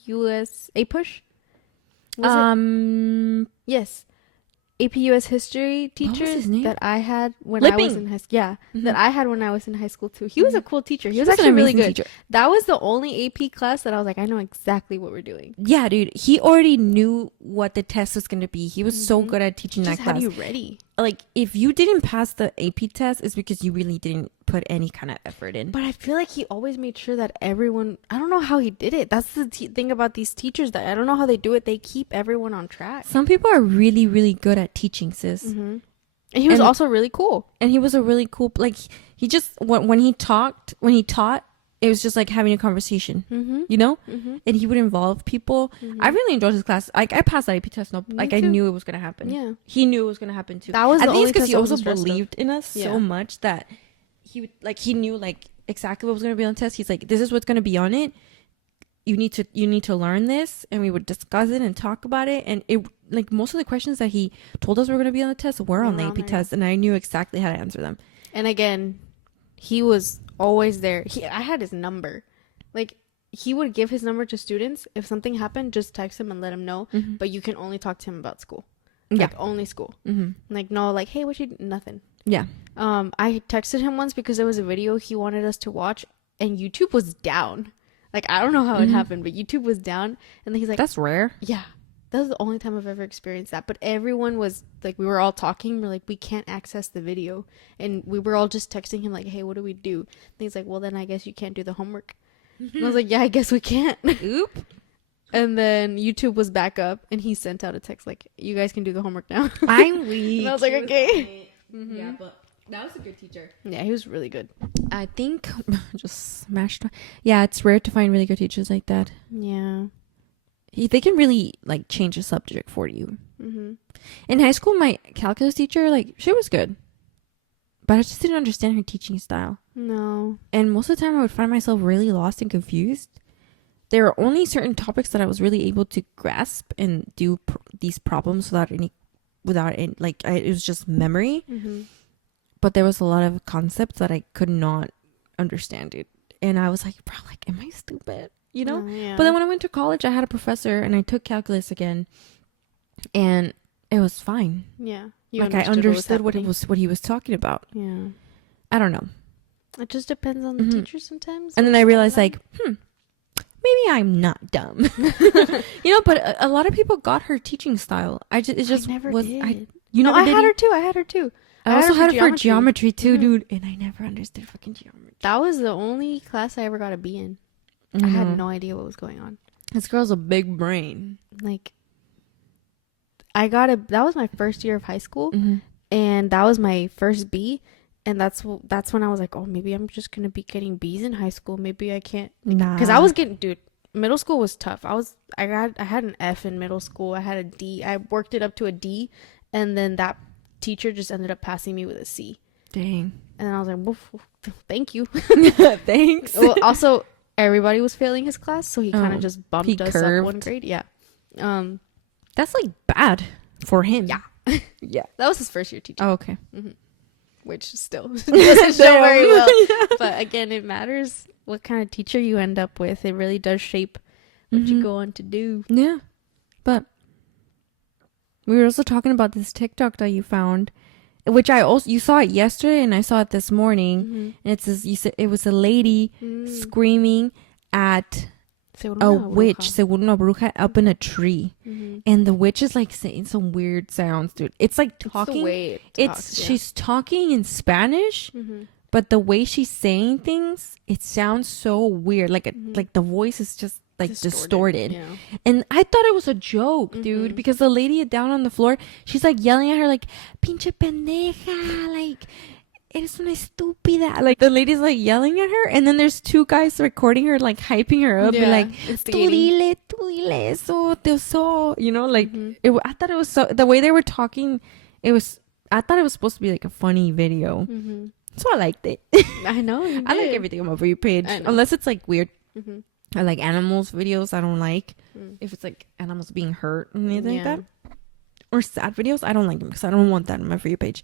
US A push. Was it? Yes. AP US history teacher his name? that I had when I was Lipping. in high school. Yeah, Mhm. that I had when I was in high school too. He was a cool teacher. He was an actually really amazing good. teacher. That was the only AP class that I was like, I know exactly what we're doing. Yeah, dude. He already knew what the test was going to be. He was so good at teaching Just that had class. you ready. Like, if you didn't pass the AP test, it's because you really didn't put any kind of effort in. But I feel like he always made sure that everyone, I don't know how he did it. That's the thing about these teachers, that I don't know how they do it. They keep everyone on track. Some people are really, really good at teaching, sis. Mm-hmm. And he was And- also really cool. And he was a really cool, like, he just, when he taught, it was just like having a conversation, Mm-hmm. you know? Mm-hmm. And he would involve people. I really enjoyed his class. Like, I passed that AP test. No, Me like, I too. knew it was going to happen. Yeah. He knew it was going to happen too. That was I the think only it's because he test I was also stressed of. believed in us Yeah. so much that he knew, like, exactly what was going to be on the test. He's like, this is what's going to be on it. You need to learn this. And we would discuss it and talk about it. And it, like, most of the questions that he told us were going to be on the test were on the AP test. And I knew exactly how to answer them. And again, he was always there. I had his number. Like, he would give his number to students. If something happened, just text him and let him know. Mhm. But you can only talk to him about school. Yeah. Like, only school. Mm-hmm. Like, no, like, hey, what you... Nothing. Yeah. I texted him once because there was a video he wanted us to watch. And YouTube was down. Like, I don't know how it happened, but YouTube was down. And then he's like... That's rare. Yeah. That was the only time I've ever experienced that. But everyone was like, we were all talking. We're like, we can't access the video. And we were all just texting him like, hey, what do we do? And he's like, well, then I guess you can't do the homework. And I was like, yeah, I guess we can't. Oop. And then YouTube was back up and he sent out a text like, you guys can do the homework now. I'm weak. And I was like, okay. Yeah, but that was a good teacher. Yeah, he was really good. I think just smashed. Yeah, it's rare to find really good teachers like that. Yeah. They can really like change a subject for you. Mm-hmm. In high school, my calculus teacher, like, she was good, but I just didn't understand her teaching style. No. And most of the time, I would find myself really lost and confused. There are only certain topics that I was really able to grasp and do these problems without any, like, it was just memory. Mm-hmm. But there was a lot of concepts that I could not understand it. And I was like, bro, like, am I stupid? You know? Yeah. But then when I went to college, I had a professor and I took calculus again. And it was fine. Yeah. Like, I understood what he was talking about. Yeah. I don't know. It just depends on the Mhm. teacher sometimes. And then I realized, like, maybe I'm not dumb. You know, but a lot of people got her teaching style. It just never was. did. You know, I had her too. I also had her for geometry too, Mhm. dude. And I never understood fucking geometry. That was the only class I ever got a B in. I had no idea what was going on. This girl's a big brain. Like, that was my first year of high school, Mm-hmm. and that was my first B, and that's when I was like, oh, maybe I'm just gonna be getting B's in high school. Maybe I can't, because I was getting, dude, middle school was tough. I had an F in middle school. I had a D. I worked it up to a D, and then that teacher just ended up passing me with a C. Dang. And then I was like, well, thank you. Thanks. Well, also, everybody was failing his class, so he kind Oh, of just he bumped us curved. up one grade. Yeah. That's like bad for him. Yeah. Yeah. That was his first year teacher, Oh, okay. which still doesn't show Damn. very well. Yeah. But again, it matters what kind of teacher you end up with. It really does shape what you go on to do. Yeah. But we were also talking about this TikTok that you found, which you saw it yesterday and I saw it this morning. And it says, you said it was a lady screaming at a witch, según una bruja, up in a tree. And the witch is like saying some weird sounds, dude. It's like talking. She's talking in Spanish, but the way she's saying things, it sounds so weird. Like like the voice is just like distorted. Yeah. And I thought it was a joke, dude, because the lady down on the floor, she's like yelling at her like, pinche pendeja, like, eres una estúpida. Like, the lady's like yelling at her, and then there's two guys recording her, like hyping her up, and like, tú dile eso, te oso. You know, like, I thought it was so, the way they were talking, I thought it was supposed to be like a funny video. So I liked it. I know. I like everything on my For You page, unless it's like weird. Or like animals videos, I don't like. If it's like animals being hurt or anything like that. Or sad videos, I don't like them because I don't want that on my For You page.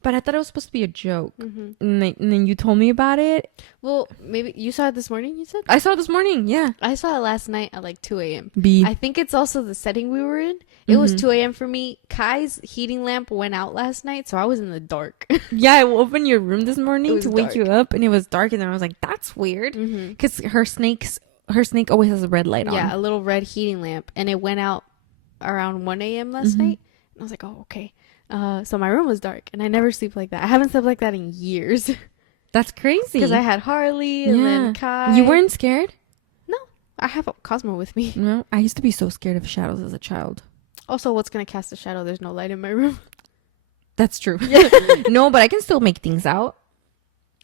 But I thought it was supposed to be a joke. And then you told me about it. Well, maybe you saw it this morning, you said? I saw it this morning, yeah. I saw it last night at like 2 a.m. B. I think it's also the setting we were in. It was 2 a.m. for me. Kai's heating lamp went out last night, so I was in the dark. Yeah, I opened your room this morning to wake dark. you up, and it was dark, and then I was like, that's weird. Because her snake always has a red light on. Yeah, a little red heating lamp. And it went out around 1 a.m. last night. And I was like, oh, okay. So my room was dark, and I never sleep like that. I haven't slept like that in years. That's crazy. Because I had Harley and then Kai. You weren't scared? No, I have a Cosmo with me. No, I used to be so scared of shadows as a child. Also, what's gonna cast a shadow? There's no light in my room. That's true. No, but I can still make things out.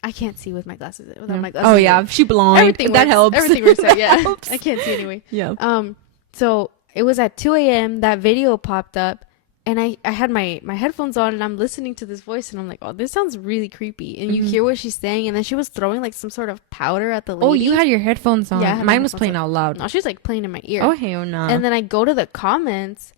I can't see with my glasses. Without my glasses. Oh yeah, she blind. Everything that works. helps. Everything works out. Yeah, helps. I can't see anyway. Yeah. So it was at 2 a.m. That video popped up. And I had my headphones on, and I'm listening to this voice, and I'm like, oh, this sounds really creepy. And you hear what she's saying, and then she was throwing like some sort of powder at the lady. Oh, you had your headphones on. Yeah, mine was playing out loud. No, she's like playing in my ear. Oh, hell no. And then I go to the comments,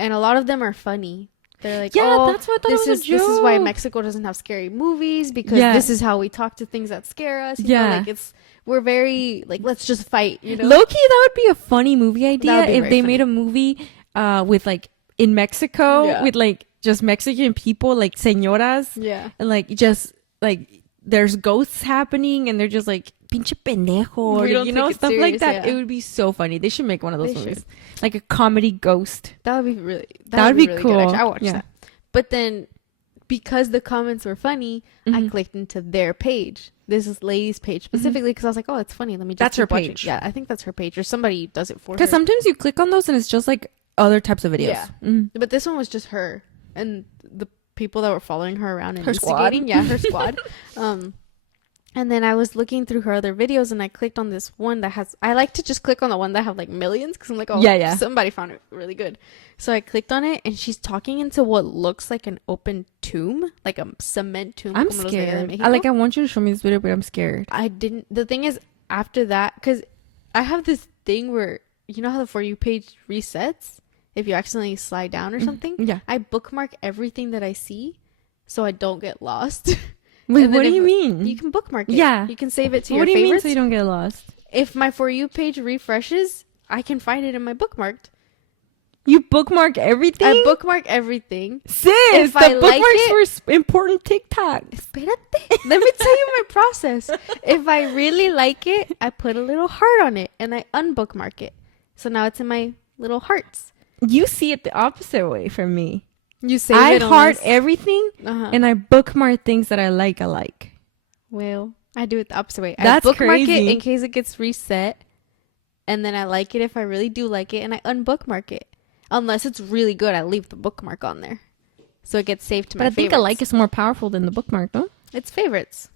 and a lot of them are funny. They're like, yeah, oh, that's what I thought it was a joke. This is why Mexico doesn't have scary movies, because this is how we talk to things that scare us. You know, like we're very like, let's just fight, you know? Low-key, that would be a funny movie idea if they made a movie with like in Mexico with like just Mexican people, like señoras. Yeah. And like just like there's ghosts happening and they're just like pinche pendejo or you know, stuff serious, like that. Yeah. It would be so funny. They should make one of those movies. Like a comedy ghost. That would be really really cool. Good, I watched that. But then because the comments were funny, I clicked into their page. This is lady's page specifically because I was like, oh, it's funny. Let me just that's her watching. page. Yeah, I think that's her page or somebody does it for her. Because sometimes you click on those and it's just like other types of videos. Yeah. But this one was just her and the people that were following her around and her instigating. squad. Yeah, her squad. And then I was looking through her other videos and I clicked on this one that has, I like to just click on the one that have like millions because I'm like, oh, somebody found it really good. So I clicked on it and she's talking into what looks like an open tomb, like a cement tomb. I'm scared. I want you to show me this video, but I'm scared. The thing is, after that, because I have this thing where, you know how the For You page resets if you accidentally slide down or something? Yeah. I bookmark everything that I see so I don't get lost. Wait, what do you mean? You can bookmark it. Yeah. You can save it to your favorites. What do you mean so you don't get lost? If my For You page refreshes, I can find it in my bookmarked. You bookmark everything? I bookmark everything. Sis, if the I bookmarks like were important TikToks. Espérate. Let me tell you my process. If I really like it, I put a little heart on it and I unbookmark it. So now it's in my little hearts. You see it the opposite way from me. You save I it heart everything and I bookmark things that I like. Well, I do it the opposite way. That's I bookmark crazy. it in case it gets reset. And then I like it if I really do like it. And I unbookmark it. Unless it's really good, I leave the bookmark on there. So it gets saved to my favorites. But I think a like is more powerful than the bookmark, though. It's favorites.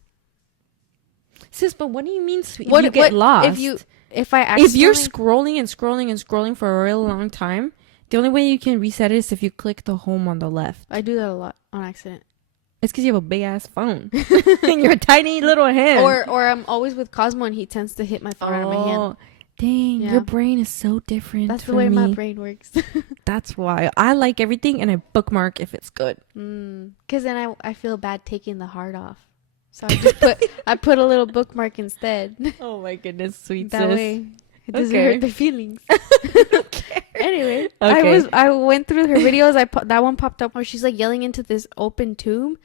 Sis, but what do you mean you get lost? If you're scrolling and scrolling and scrolling for a real long time, the only way you can reset it is if you click the home on the left. I do that a lot on accident. It's because you have a big ass phone and you're a tiny little hand. Or I'm always with Cosmo and he tends to hit my phone out of my hand. Dang, your brain is so different. That's the way my brain works. That's why I like everything and I bookmark if it's good. Because then I feel bad taking the heart off. So I put a little bookmark instead. Oh my goodness, sweet that sis. way it doesn't hurt the feelings. Anyway, I went through her videos. That one popped up where she's like yelling into this open tomb,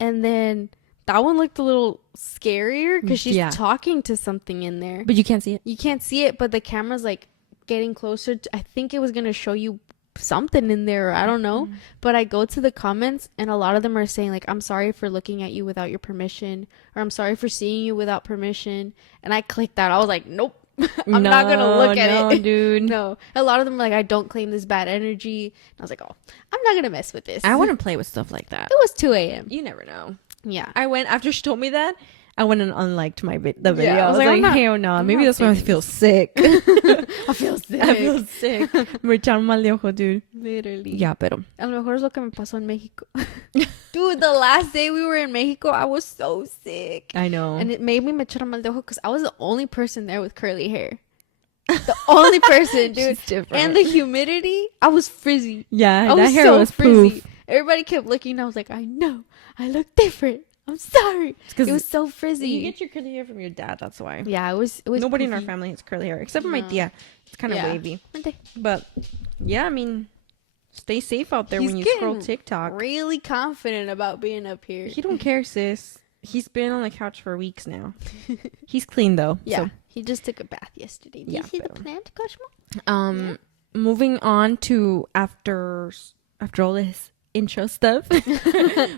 and then that one looked a little scarier because she's talking to something in there. But you can't see it. You can't see it, but the camera's like getting closer. I think it was gonna show you something in there. I don't know. But I go to the comments and a lot of them are saying like, I'm sorry for looking at you without your permission, or I'm sorry for seeing you without permission. And I clicked that. I was like, nope. I'm not gonna look at it, dude. No. A lot of them are like, I don't claim this bad energy. And I was like, oh, I'm not gonna mess with this. I want to play with stuff like that. It was 2 a.m. You never know. Yeah. I went after she told me that. I went and unliked the video. Yeah, I was like, hell no. Maybe that's why I feel sick. I feel sick. Me echaron mal de ojo, dude. Literally. Yeah, pero. A lo mejor es lo que me pasó en Mexico. Dude, the last day we were in Mexico, I was so sick. I know. And it made me echaron mal de ojo because I was the only person there with curly hair. The only person, dude. She's different. And the humidity, I was frizzy. Yeah, I that was hair so was frizzy. poof. Everybody kept looking. I was like, I know. I look different. I'm sorry. It was so frizzy. You get your curly hair from your dad. That's why. Yeah, it was. Nobody in our poofy. family has curly hair except for my No. tia. It's kind of Yeah. wavy. But yeah, I mean, stay safe out there He's when you getting scroll TikTok. really confident about being up here. He don't care, sis. He's been on the couch for weeks now. He's clean though. Yeah, So, he just took a bath yesterday. Did Yeah, you see the but- plant, Cosmo? moving on to after all this intro stuff.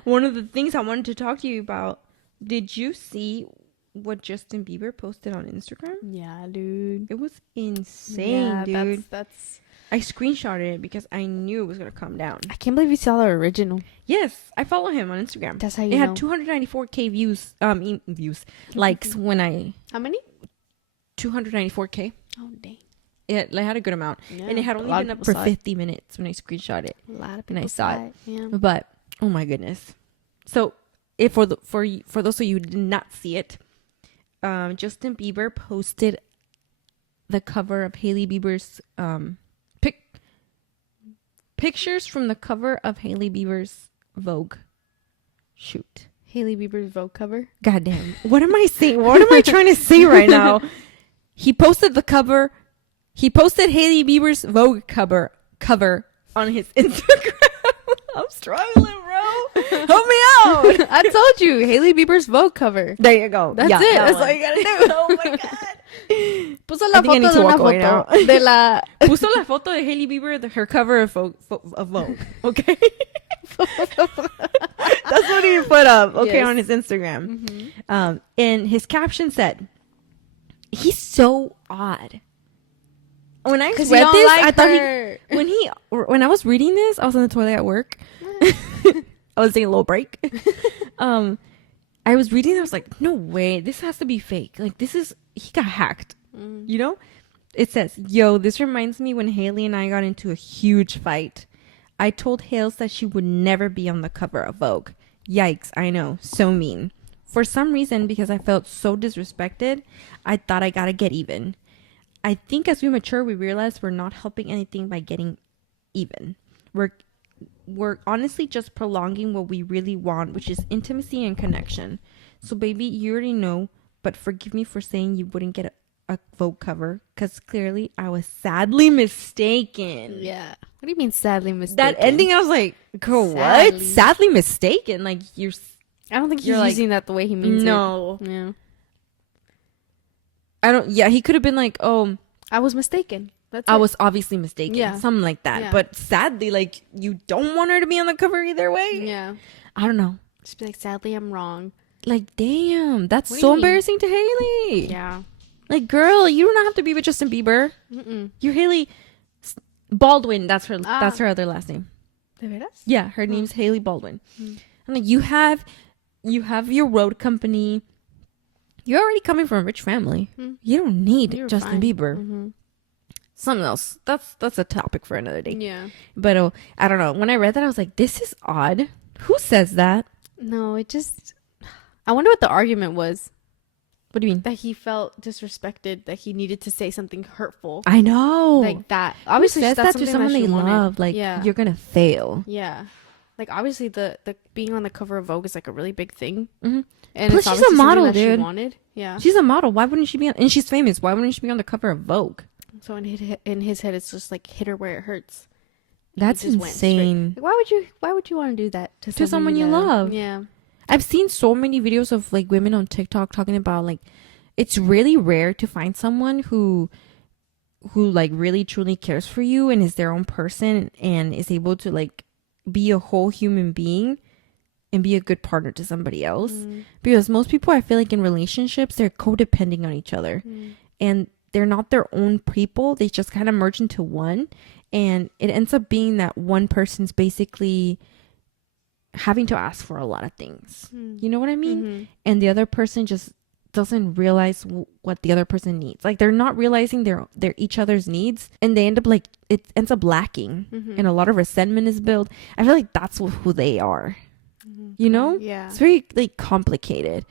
One of the things I wanted to talk to you about. Did you see what Justin Bieber posted on Instagram? Yeah, dude. It was insane, dude. That's. I screenshotted it because I knew it was gonna come down. I can't believe you saw the original. Yes, I follow him on Instagram. That's how you It know. had 294k views. Likes when I How many? 294k. Oh dang. It had a good amount, Yeah, and it had a only lot been of up people for saw it. 50 minutes when I screenshot it. A lot of And I people saw it. Yeah. But oh my goodness! So if for those of you who did not see it, Justin Bieber posted the cover of Hailey Bieber's pictures from the cover of Hailey Bieber's Vogue shoot. Hailey Bieber's Vogue cover. Goddamn! What am I saying? What am I trying to say right now? He posted the cover. He posted Hailey Bieber's Vogue cover on his Instagram. I'm struggling, bro. Help me out. I told you, Hailey Bieber's Vogue cover. There you go. That's Yeah, it. that That's one. all you gotta do. Oh my god. Puso la I think I need foto to de una walk away foto now. de la. Puso la foto de Hailey Bieber, her cover of Vogue. Okay. That's what he put up. Okay, Yes. on his Instagram. Mm-hmm. And his caption said, "He's so odd." When I read this, I thought when I was reading this, I was on the toilet at work. I was taking a little break. I was reading. I was like, "No way! This has to be fake. Like, he got hacked." You know? It says, "Yo, this reminds me when Hailey and I got into a huge fight. I told Hales that she would never be on the cover of Vogue. Yikes! I know, so mean. For some reason, because I felt so disrespected, I thought I gotta get even. I think as we mature, we realize we're not helping anything by getting even. We're honestly just prolonging what we really want, which is intimacy and connection. So, baby, you already know, but forgive me for saying you wouldn't get a Vogue cover, because clearly I was sadly mistaken." Yeah. What do you mean sadly mistaken? That ending, I was like, girl, what? Sadly. Sadly mistaken? Like, I don't think he's You're like, using that the way he means no. it. Yeah. He could have been like, "Oh, I was mistaken. That's I it. was obviously mistaken." Yeah. Something like that. Yeah. But sadly, like, you don't want her to be on the cover either way. Yeah. I don't know. Just be like, sadly, I'm wrong. Like, damn, that's What do so you mean? embarrassing to Hailey. Yeah. Like, girl, you do not have to be with Justin Bieber. Mm-mm. You're Hailey Baldwin. That's her. Ah. That's her other last name. ¿De veras? Yeah, her name's Hailey Baldwin. Mm. And like, you have your road company. You're already coming from a rich family. Mm. You don't need You're Justin fine. Bieber. Mm-hmm. Something else. That's a topic for another day. Yeah. But I don't know. When I read that, I was like, this is odd. Who says that? No, it just. I wonder what the argument was. What do you mean? That he felt disrespected, that he needed to say something hurtful. I know. Like that. Who Obviously, says that's that to something someone that they she wanted. love? Like, yeah. you're gonna fail. Yeah. Like, obviously, the being on the cover of Vogue is like a really big thing. Mm-hmm. And Plus, it's she's a obviously something model, that dude. She wanted. Yeah. She's a model. Why wouldn't she be on? And she's famous. Why wouldn't she be on the cover of Vogue? So in his head, it's just like hit her where it hurts. That's just went straight. insane. Like, why would you want to do that To someone you love. Yeah. I've seen so many videos of like women on TikTok talking about like it's really rare to find someone who like really truly cares for you and is their own person and is able to like be a whole human being and be a good partner to somebody else. Because most people, I feel like in relationships, they're codependent on each other and they're not their own people. They just kind of merge into one, and it ends up being that one person's basically having to ask for a lot of things. You know what I mean? Mm-hmm. And the other person just doesn't realize what the other person needs. Like, they're not realizing their each other's needs, and they end up like, it ends up lacking, and a lot of resentment is built. I feel like that's who they are. You know? Yeah. It's very like complicated.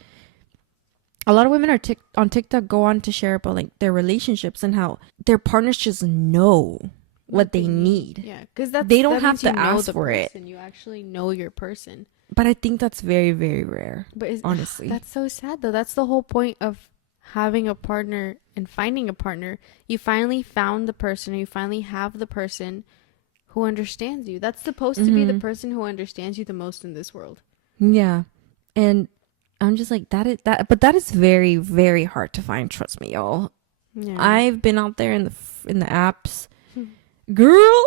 a lot of women are on TikTok go on to share about like their relationships and how their partners just know what they need. Yeah, because They don't have to ask for it. You actually know your person. But I think that's very, very rare. But honestly, that's so sad though. That's the whole point of having a partner and finding a partner. You finally found the person, or you finally have the person who understands you. That's supposed to be the person who understands you the most in this world. Yeah. And I'm just like, but that is very, very hard to find. Trust me, y'all. Yeah. I've been out there in the apps. Girl,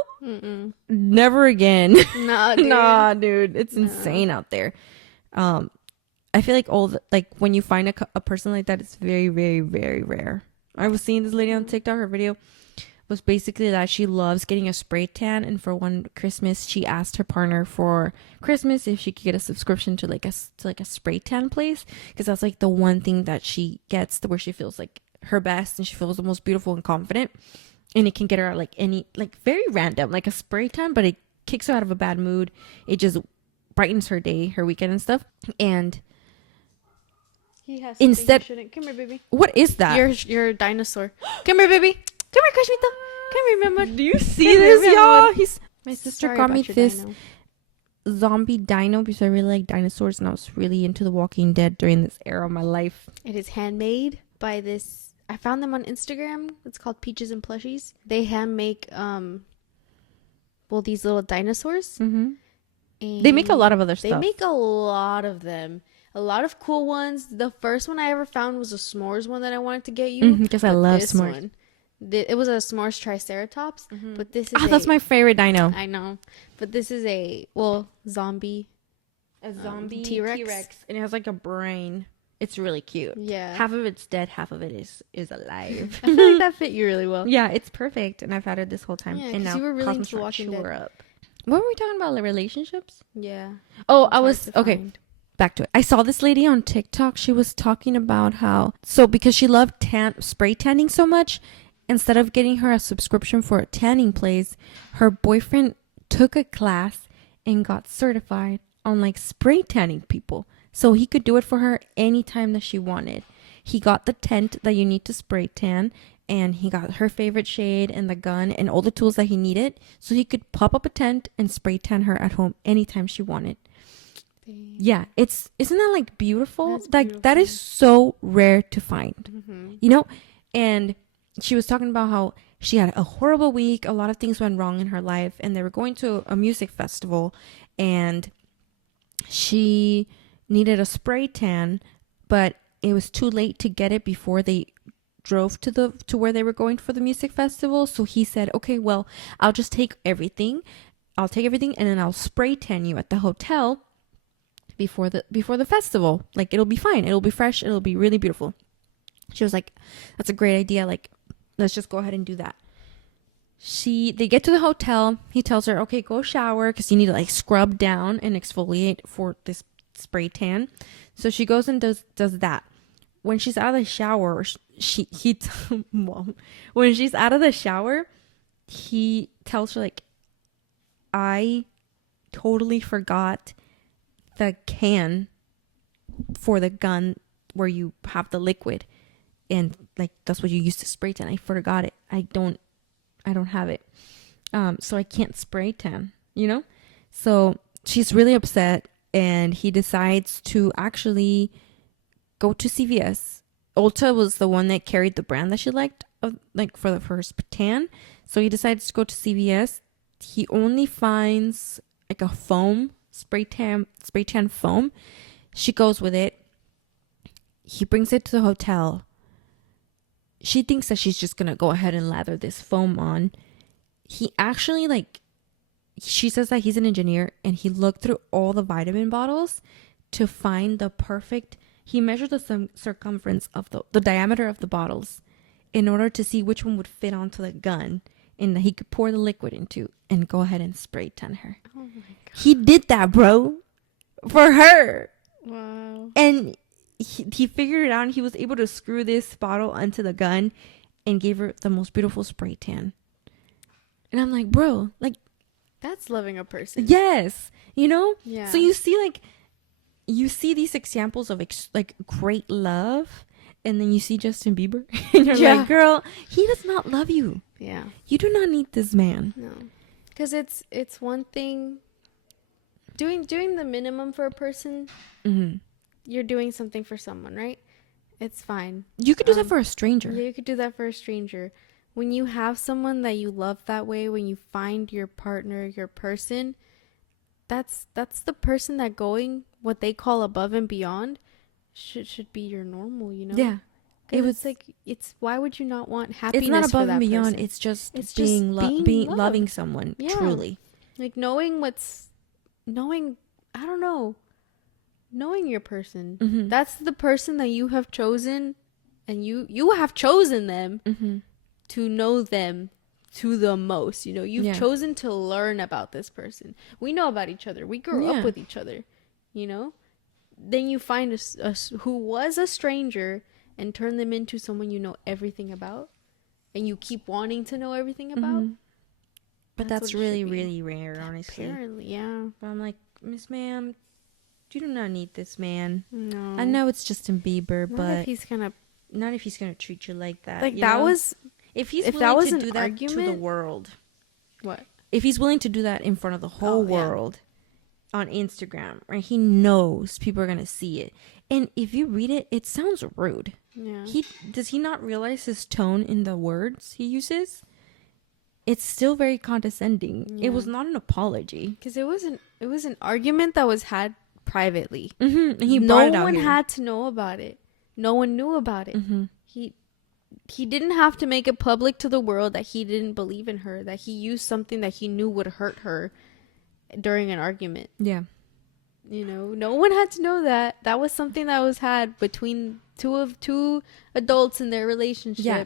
never again. Nah, dude. Nah, dude, it's insane out there. I feel like when you find a person like that, it's very, very, very rare. I was seeing this lady on TikTok. Her video was basically that she loves getting a spray tan, and for one Christmas, she asked her partner for Christmas if she could get a subscription to like a spray tan place, because that's like the one thing that she gets where she feels like her best and she feels the most beautiful and confident. And it can get her out like any, like very random, like a spray tan, but it kicks her out of a bad mood. It just brightens her day, her weekend and stuff. And he has instead, come here, baby. What is that? You're a dinosaur. Come here, baby. Come here, Cashmita. Come here, remember? Do you see this, y'all? My sister got me this zombie dino because I really like dinosaurs, and I was really into The Walking Dead during this era of my life. It is handmade by this. I found them on Instagram. It's called Peaches and Plushies. They hand make these little dinosaurs. And they make a lot of other stuff. They make a lot of them. A lot of cool ones. The first one I ever found was a s'mores one that I wanted to get you. Because I love s'mores. It was a s'mores triceratops. But this is that's my favorite dino. I know. But this is a zombie. A zombie T-Rex. And it has like a brain. It's really cute. Yeah. Half of it's dead, half of it is alive. I feel like that fit you really well. Yeah, it's perfect. And I've had it this whole time. Yeah, and now you were really Cosmo's into Walking Dead. up. What were we talking about? Like relationships? Yeah. Oh, back to it. I saw this lady on TikTok. She was talking about how, because she loved spray tanning so much, instead of getting her a subscription for a tanning place, her boyfriend took a class and got certified on like spray tanning people. So he could do it for her anytime that she wanted. He got the tent that you need to spray tan, and he got her favorite shade and the gun and all the tools that he needed, so he could pop up a tent and spray tan her at home anytime she wanted. Dang. Yeah, isn't that like beautiful? That is so rare to find. You know? And she was talking about how she had a horrible week, a lot of things went wrong in her life, and they were going to a music festival, and she needed a spray tan, but it was too late to get it before they drove to where they were going for the music festival. So he said, okay, well, I'll just take everything. I'll take everything and then I'll spray tan you at the hotel before the festival. Like, it'll be fine. It'll be fresh. It'll be really beautiful. She was like, that's a great idea. Like, let's just go ahead and do that. They get to the hotel. He tells her, okay, go shower because you need to like scrub down and exfoliate for this spray tan. So she goes and does that. When she's out of the shower, when she's out of the shower, he tells her like, I totally forgot the can for the gun where you have the liquid, and like that's what you use to spray tan. I forgot it. I don't have it. So I can't spray tan, you know? So she's really upset, and he decides to actually go to CVS. Ulta was the one that carried the brand that she liked, like for the first tan. So he decides to go to CVS. He only finds like a foam, spray tan foam. She goes with it. He brings it to the hotel. She thinks that she's just going to go ahead and lather this foam on. He actually she says that he's an engineer, and he looked through all the vitamin bottles to find the perfect. He measured the circumference of the diameter of the bottles in order to see which one would fit onto the gun and that he could pour the liquid into and go ahead and spray tan her. Oh my God. He did that, bro, for her. Wow. And he figured it out, and he was able to screw this bottle onto the gun and gave her the most beautiful spray tan. And I'm like, bro, like, that's loving a person. Yes. You know? Yeah. So you see these examples of like great love, and then you see Justin Bieber, and you're Yeah. like, girl, he does not love you. Yeah. You do not need this man. No. Because it's one thing doing the minimum for a person. Mm-hmm. You're doing something for someone, right? It's fine. You could do that for a stranger. Yeah, you could do that for a stranger. When you have someone that you love that way, when you find your partner, your person, that's the person that going what they call above and beyond should be your normal, you know? Yeah. It was like it's why would you not want happiness? It's not for above that and beyond. person? It's just It's being just being loving loved. someone Yeah. truly. Like knowing I don't know, knowing your person. Mm-hmm. That's the person that you have chosen, and you have chosen them Mm-hmm. to know them to the most. You know, you've Yeah. chosen to learn about this person. We know about each other. We grew Yeah. up with each other. You know, then you find who was a stranger and turn them into someone you know everything about, and you keep wanting to know everything about. Mm-hmm. But That's that's what it should really, be. really rare, honestly. Apparently, yeah. But I'm like, Miss Ma'am, you do not need this man. No, I know it's Justin Bieber, Not but if he's gonna not if he's gonna treat you like that. like you that know? was if he's if willing that was to an do that to the argument- world. what. If he's willing to do that in front of the whole Oh, yeah. world on Instagram, right? He knows people are gonna see it, and if you read it, it sounds rude. Yeah. Does he not realize his tone in the words he uses? It's still very condescending. Yeah. It was not an apology. Because it was an argument that was had privately. Mm-hmm. And he No brought it out one here. had to know about it. No one knew about it. Mm-hmm. He didn't have to make it public to the world that he didn't believe in her, that he used something that he knew would hurt her during an argument. Yeah. You know, no one had to know that. That was something that was had between two adults in their relationship. Yeah.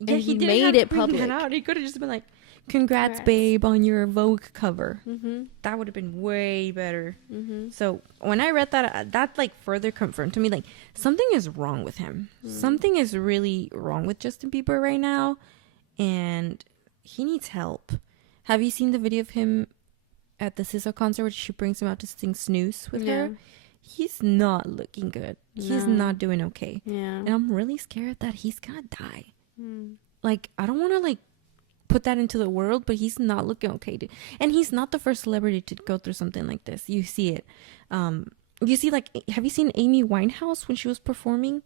And he didn't made have to it bring that public. out. He could have just been like, Congrats, Congrats. babe, on your Vogue cover. Mm-hmm. That would have been way better. Mm-hmm. So when I read that, that like further confirmed to me, like, something is wrong with him. Something is really wrong with Justin Bieber right now, and he needs help. Have you seen the video of him at the SZA concert where she brings him out to sing Snooze with her? He's not looking good. He's No. not doing okay. Yeah. And I'm really scared that he's gonna die. Mm. Like, I don't want to like put that into the world, but he's not looking okay, dude. And he's not the first celebrity to go through something like this. You see it. You see, like, have you seen Amy Winehouse when she was performing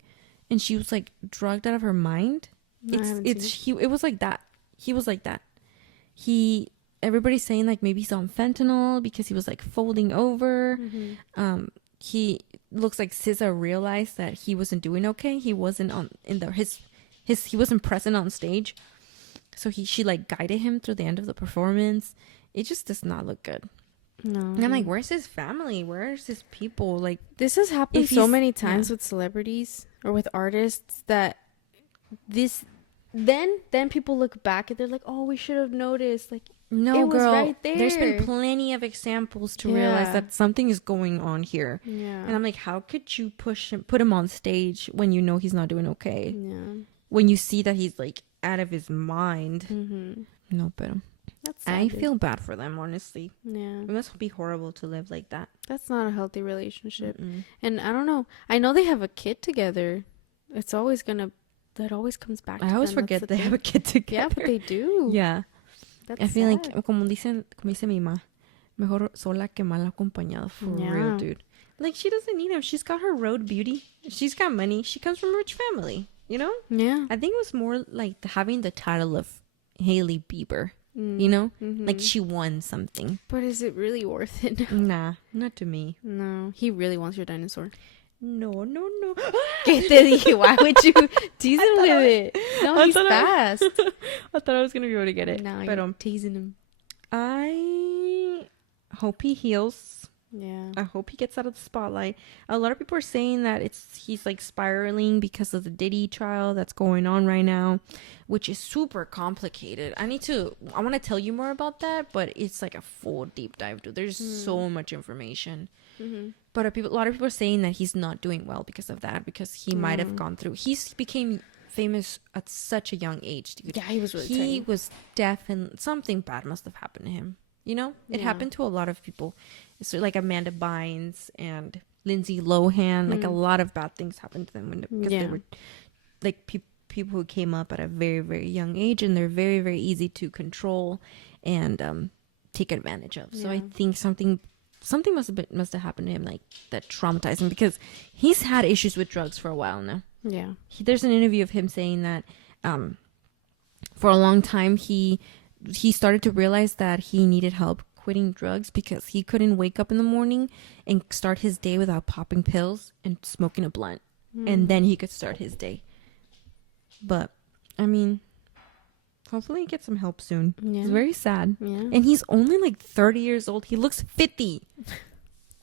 and she was like drugged out of her mind? No, I haven't seen It was like that. He was like that. Everybody's saying like maybe he's on fentanyl because he was like folding over. Mm-hmm. He looks like SZA realized that he wasn't doing okay. He wasn't he wasn't present on stage. So she like guided him through the end of the performance. It just does not look good. No. And I'm like, where's his family? Where's his people? Like, This has happened If so he's- many times yeah. with celebrities or with artists that then people look back and they're like, oh, we should have noticed. Like, no, It was girl. right There's been there. plenty of examples to realize Yeah. that something is going on here. yeah. And I'm like, how could you put him on stage when you know he's not doing okay? yeah. When you see that he's like out of his mind. Mm-hmm. No, but That's I sad, feel bad for them, honestly. yeah. It must be horrible to live like that. That's not a healthy relationship. Mm-mm. And I don't know. I know they have a kid together. It's always that always comes back to I always them. forget That's they the have a thing. kid together. Yeah, but they do. Yeah. That's I feel sad. like, como dice mi ma, mejor sola que mal acompañada. For real, Yeah. dude. Like, she doesn't need him. She's got her road beauty. She's got money. She comes from a rich family, you know? Yeah. I think it was more like having the title of Hailey Bieber, Mm. you know? Mhm. Like, she won something. But is it really worth it? Nah, not to me. No. He really wants your dinosaur. No. ¿Qué te dije? Why would you tease him thought with I- it? No, I he's thought I- fast. I thought I was going to be able to get it. No, But you're teasing him. I hope he heals. Yeah. I hope he gets out of the spotlight. A lot of people are saying that he's like spiraling because of the Diddy trial that's going on right now, which is super complicated. I want to tell you more about that, but it's like a full deep dive, dude. There's so much information. Mm-hmm. But a lot of people are saying that he's not doing well because of that, because he might have gone through. He became famous at such a young age, dude. Yeah, he was really He tiny. was deaf, and something bad must have happened to him. You know, it Yeah. happened to a lot of people. It's like Amanda Bynes and Lindsay Lohan. Like a lot of bad things happened to them because they Yeah. were like people who came up at a very, very young age, and they're very, very easy to control and take advantage of. So I Yeah. think something must have happened to him, like that traumatized him, because he's had issues with drugs for a while now. Yeah. There's an interview of him saying that for a long time he started to realize that he needed help quitting drugs because he couldn't wake up in the morning and start his day without popping pills and smoking a blunt, and then he could start his day. But I mean, hopefully he gets some help soon. Yeah. It's very sad. Yeah. And he's only like 30 years old. He looks 50.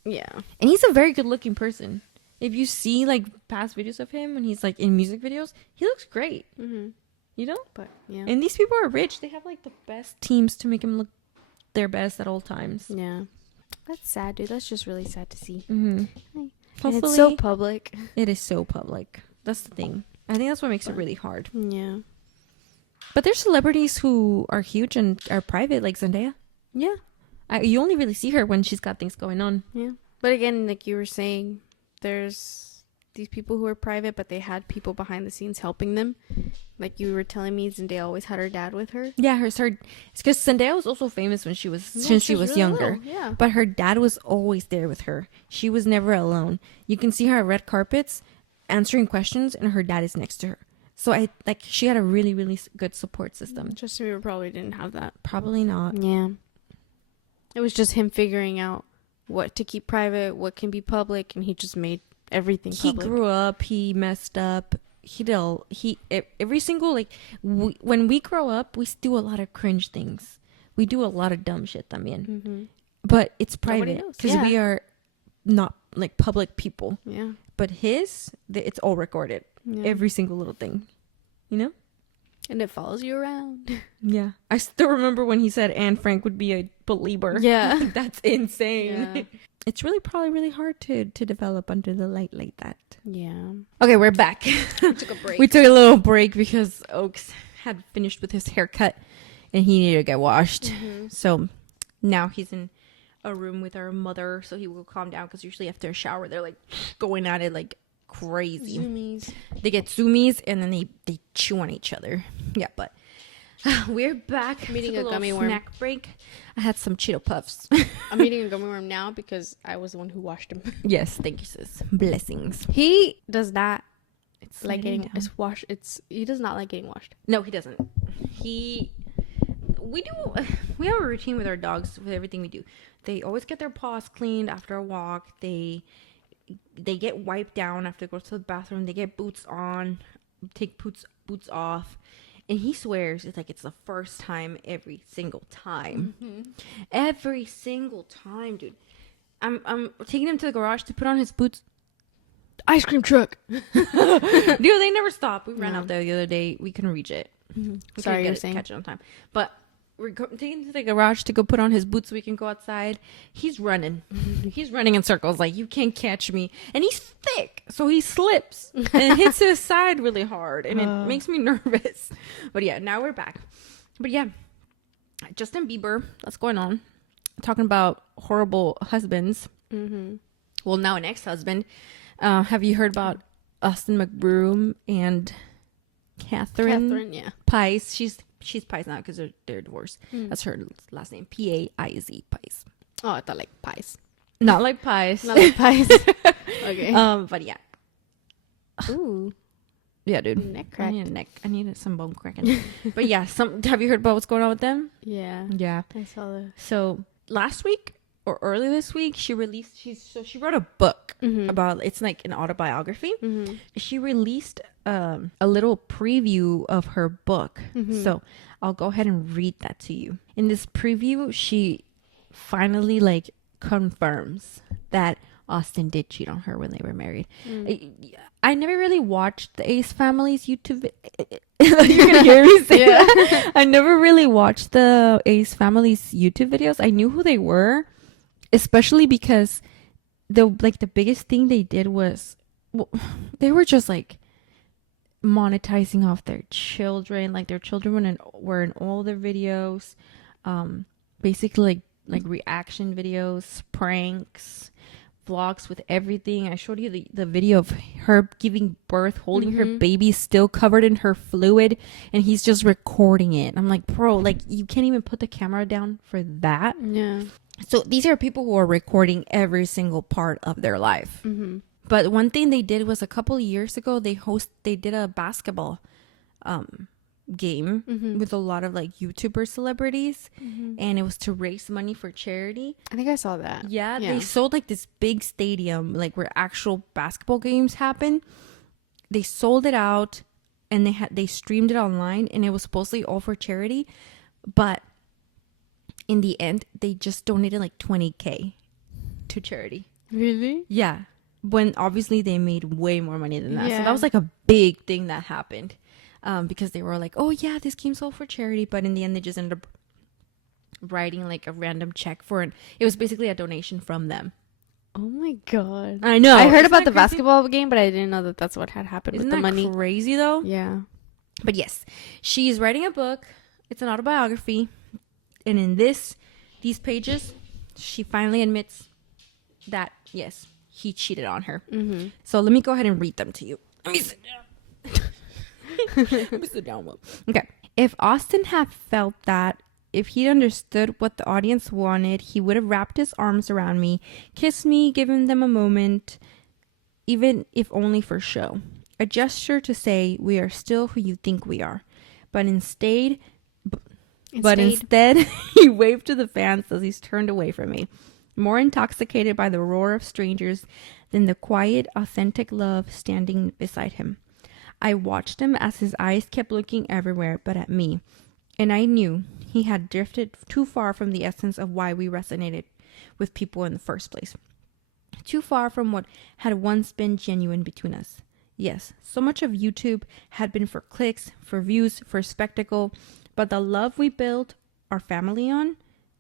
Yeah. And he's a very good looking person. If you see like past videos of him when he's like in music videos, he looks great. Mm-hmm. You know? But yeah. And these people are rich. They have like the best teams to make him look their best at all times. Yeah. That's sad, dude. That's just really sad to see. Mm-hmm. And Hopefully, it's so public. it is so public. That's the thing. I think that's what makes it really hard. Yeah. But there's celebrities who are huge and are private, like Zendaya. Yeah. You only really see her when she's got things going on. Yeah. But again, like you were saying, there's these people who are private, but they had people behind the scenes helping them. Like you were telling me, Zendaya always had her dad with her. Yeah, it's because Zendaya was also famous when she was since she was really younger. little, yeah. But her dad was always there with her. She was never alone. You can see her at red carpets answering questions, and her dad is next to her. So she had a really, really good support system. Justin Bieber probably didn't have that. Probably not. Yeah. It was just him figuring out what to keep private, what can be public, and he just made everything He public. grew up. He messed up. Every single when we grow up, we do a lot of cringe things. We do a lot of dumb shit también. Mm-hmm. But it's Nobody private knows. because Yeah. we are not like public people. Yeah. But it's all recorded. Yeah. Every single little thing, you know? And it follows you around. Yeah. I still remember when he said Anne Frank would be a believer. Yeah. That's insane. Yeah. It's probably really hard to develop under the light like that. Yeah. Okay, we're back. We took a break. We took a little break because Oaks had finished with his haircut and he needed to get washed. Mm-hmm. So now he's in a room with our mother, so he will calm down, because usually after a shower they're like going at it like crazy. Zoomies. They get zoomies and then they chew on each other. Yeah, but we're back. I'm eating Took a little gummy worm. snack break. I had some Cheeto Puffs. I'm eating a gummy worm now because I was the one who washed him. Yes, thank you, sis. Blessings. He does not It's like sliding getting down. he does not like getting washed. No, he doesn't. We have a routine with our dogs with everything we do. They always get their paws cleaned after a walk. They get wiped down after they go to the bathroom. They get boots on, take boots off. And he swears it's like it's the first time every single time. Mm-hmm. Every single time, dude. I'm taking him to the garage to put on his boots. Ice cream truck. Dude, they never stop. We ran No. out there the other day. We couldn't reach it. We Sorry, couldn't you were saying. catch it on time. But we're taking him to the garage to go put on his boots so we can go outside. He's running. He's running in circles like, you can't catch me. And he's thick, so he slips and hits his side really hard. And it makes me nervous. But yeah, now we're back. But yeah, Justin Bieber, that's going on. Talking about horrible husbands. Mm-hmm. Well, now an ex-husband. Have you heard about Austin McBroom and Catherine yeah. Pice? She's Pice now because they're divorced. That's her last name. Paiz. Pice. Oh, I thought like pies. Not like Pice. Not like pies. Okay. But yeah. Ooh. Yeah, dude. Neck I crack. needed some bone cracking. But yeah, have you heard about what's going on with them? Yeah. Yeah. I saw the. So last week or early this week, she wrote a book about, it's like an autobiography. Mm-hmm. She released a little preview of her book. So I'll go ahead and read that to you. In this preview, she finally like confirms that Austin did cheat on her when they were married. I never really watched the Ace family's YouTube. You're gonna hear me say that. I never really watched the Ace family's YouTube videos. I knew who they were, especially because the biggest thing they did was, they were just like monetizing off their children. Like their children were in all their videos. Basically like reaction videos, pranks, vlogs with everything. I showed you the video of her giving birth, holding her baby still covered in her fluid, and he's just recording it. I'm like, bro, like you can't even put the camera down for that. Yeah. So these are people who are recording every single part of their life. But one thing they did was a couple of years ago, they did a basketball game with a lot of like YouTuber celebrities, and it was to raise money for charity. I think I saw that. Yeah, they sold like this big stadium, like where actual basketball games happen. They sold it out, and they streamed it online, and it was supposedly all for charity, but in the end, they just donated like $20,000 to charity. Really? Yeah, when obviously they made way more money than that. So Yeah. that was like a big thing that happened. Because they were like, oh yeah, this game's all for charity, but in the end they just ended up writing like a random check for it. It was basically a donation from them. Oh my god. I know. I heard Isn't about that the crazy? basketball game, but I didn't know that that's what had happened Isn't with the that money. crazy though? Yeah. But yes, she's writing a book. It's an autobiography, and in these pages, she finally admits that yes, he cheated on her. So let me go ahead and read them to you. Let me sit down. Let me sit down. Okay. If Austin had felt that, if he'd understood what the audience wanted, he would have wrapped his arms around me, kissed me, given them a moment, even if only for show. A gesture to say, we are still who you think we are. But instead, he waved to the fans as he's turned away from me, more intoxicated by the roar of strangers than the quiet, authentic love standing beside him. I watched him as his eyes kept looking everywhere but at me, and I knew he had drifted too far from the essence of why we resonated with people in the first place. Too far from what had once been genuine between us. Yes, so much of YouTube had been for clicks, for views, for spectacle, but the love we built our family on,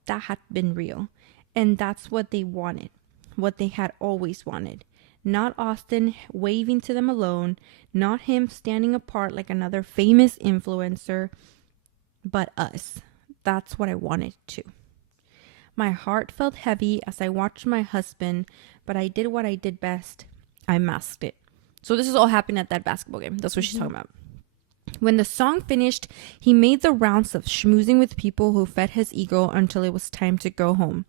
that had been real. And that's what they wanted, what they had always wanted. Not Austin waving to them alone, not him standing apart like another famous influencer, but us. That's what I wanted too. My heart felt heavy as I watched my husband, but I did what I did best. I masked it. So this is all happening at that basketball game. That's what she's talking about. When the song finished, he made the rounds of schmoozing with people who fed his ego until it was time to go home.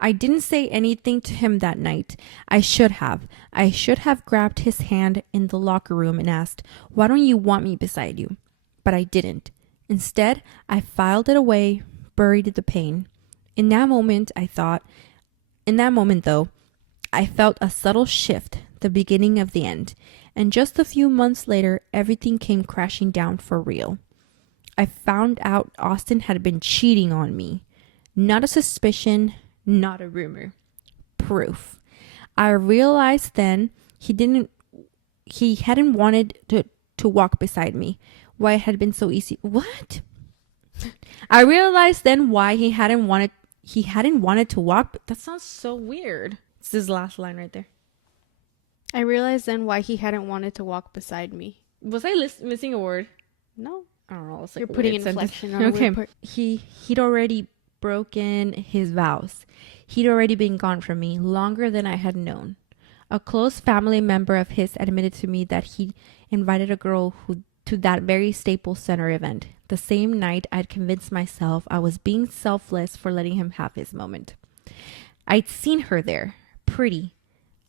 I didn't say anything to him that night. I should have. I should have grabbed his hand in the locker room and asked, why don't you want me beside you? But I didn't. Instead, I filed it away, buried the pain. In that moment, though, I felt a subtle shift, the beginning of the end. And just a few months later, everything came crashing down for real. I found out Austin had been cheating on me. Not a suspicion, not a rumor. Proof. I realized then he hadn't wanted to walk beside me. Why it had been so easy. What? I realized then why he hadn't wanted to walk. But that sounds so weird. It's his last line right there. I realized then why he hadn't wanted to walk beside me. Was I missing a word? No. I don't know. It's like You're putting inflection on a okay. weird part. He'd already broken his vows. He'd already been gone from me longer than I had known. A close family member of his admitted to me that he invited a girl to that very Staples Center event. The same night I'd convinced myself I was being selfless for letting him have his moment. I'd seen her there, pretty,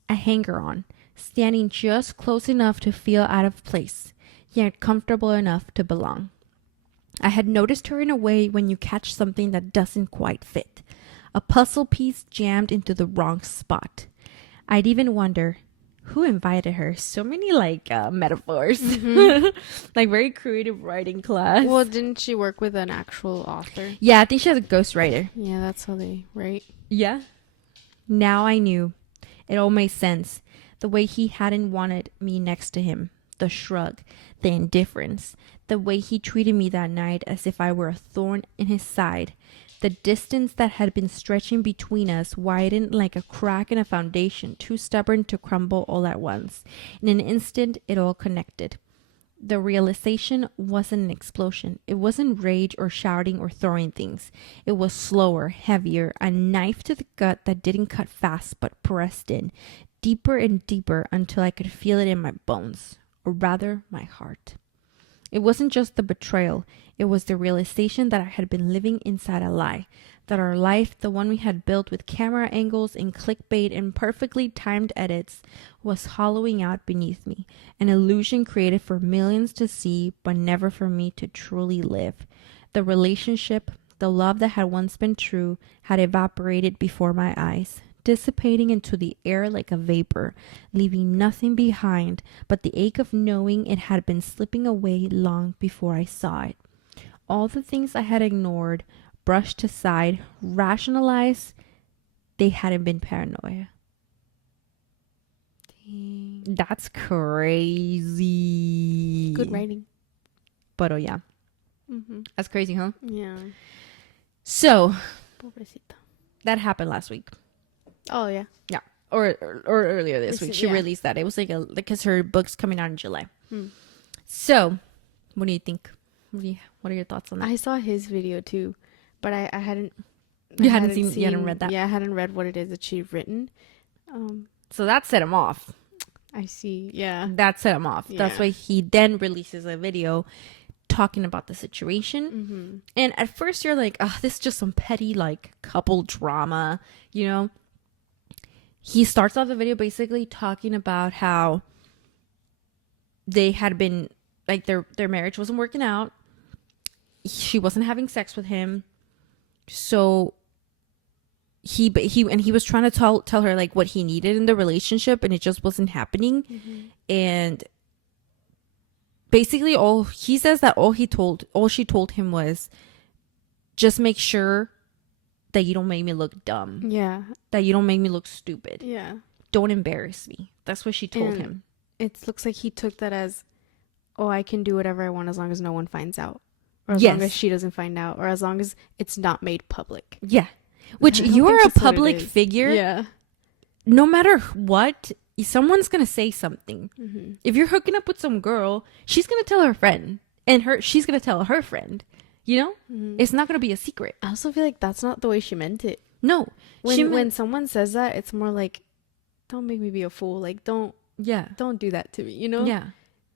a hanger-on, standing just close enough to feel out of place, yet comfortable enough to belong. I had noticed her in a way when you catch something that doesn't quite fit. A puzzle piece jammed into the wrong spot. I'd even wonder, who invited her? So many metaphors. Like very creative writing class. Well, didn't she work with an actual author? Yeah, I think she has a ghostwriter. Yeah, that's how they write. Yeah. Now I knew. It all made sense. The way he hadn't wanted me next to him. The shrug. The indifference. The way he treated me that night as if I were a thorn in his side. The distance that had been stretching between us widened like a crack in a foundation, too stubborn to crumble all at once. In an instant, it all connected. The realization wasn't an explosion. It wasn't rage or shouting or throwing things. It was slower, heavier, a knife to the gut that didn't cut fast but pressed in, deeper and deeper until I could feel it in my bones, or rather, my heart. It wasn't just the betrayal. It was the realization that I had been living inside a lie. That our life, the one we had built with camera angles and clickbait and perfectly timed edits, was hollowing out beneath me. An illusion created for millions to see, but never for me to truly live. The relationship, the love that had once been true, had evaporated before my eyes, dissipating into the air like a vapor, leaving nothing behind but the ache of knowing it had been slipping away long before I saw it. All the things I had ignored, brushed aside, rationalized, they hadn't been paranoia. Dang. That's crazy. Good writing. But oh yeah. Mm-hmm. That's crazy, huh? Yeah. So, Pobrecita. that happened last week. Oh, yeah. Yeah. Or earlier this week. She Yeah. released that. It was like because her book's coming out in July. So, what do you think? What are your thoughts on that? I saw his video too, but I hadn't. You hadn't read that? Yeah, I hadn't read what it is that she'd written. So that set him off. I see. Yeah. That set him off. That's Yeah. why he then releases a video talking about the situation. Mm-hmm. And at first you're like, oh, this is just some petty like couple drama, you know? He starts off the video basically talking about how they had been like their marriage wasn't working out. She wasn't having sex with him. So he was trying to tell her like what he needed in the relationship, and it just wasn't happening. Mm-hmm. And basically all he says that all she told him was just make sure that you don't make me look dumb. Yeah. That you don't make me look stupid. Yeah. Don't embarrass me. That's what she told And him. It looks like he took that as, oh, I can do whatever I want as long as no one finds out. Or as Yes. long as she doesn't find out. Or as long as it's not made public. Yeah. Which I don't you think are a that's what it public is. figure. Yeah. No matter what, someone's going to say something. Mm-hmm. If you're hooking up with some girl, she's going to tell her friend. And she's going to tell her friend. You know? Mm-hmm. It's not going to be a secret. I also feel like that's not the way she meant it. No. When someone says that, it's more like, don't make me be a fool. Like, don't do that to me, you know? Yeah.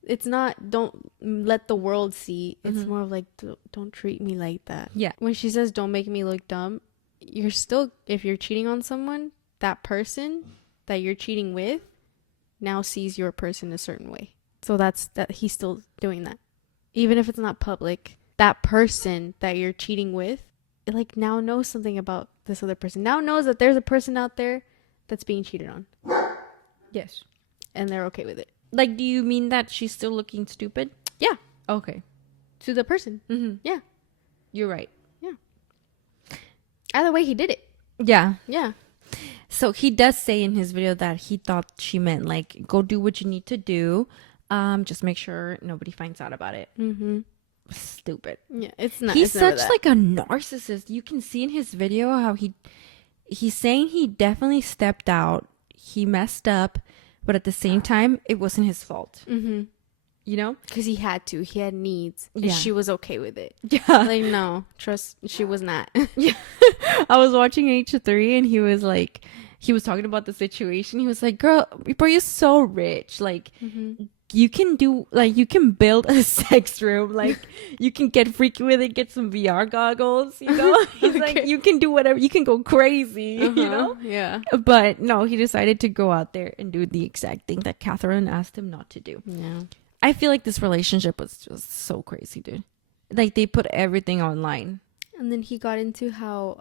It's not, don't let the world see. It's Mhm. more of like, don't treat me like that. Yeah. When she says, don't make me look dumb, you're still, if you're cheating on someone, that person that you're cheating with now sees your person a certain way. So that he's still doing that. Even if it's not public, that person that you're cheating with, it like now knows something about this other person. Now knows that there's a person out there that's being cheated on. Yes. And they're okay with it. Like, do you mean that she's still looking stupid? Yeah. Okay. To the person. Mm-hmm. Yeah. You're right. Either way, he did it. Yeah. Yeah. So he does say in his video that he thought she meant like, go do what you need to do. Just make sure nobody finds out about it. Mm-hmm. Stupid. Yeah. It's not. He's it's never such that. like a narcissist. You can see in his video how he's saying he definitely stepped out. He messed up, but at the same time, it wasn't his fault. Mm-hmm. You know? Because he had to. He had needs. And Yeah. she was okay with it. Yeah. Like, no. Trust. She was not. Yeah. I was watching H3 and he was like, he was talking about the situation. He was like, girl, bro, you're so rich. Like, Mm-hmm. you can do, like, you can build a sex room. Like, you can get freaky with it, get some VR goggles, you know? He's like, Okay. you can do whatever. You can go crazy, Uh-huh. you know? Yeah. But no, he decided to go out there and do the exact thing that Catherine asked him not to do. Yeah. I feel like this relationship was just so crazy, dude. Like, they put everything online. And then he got into how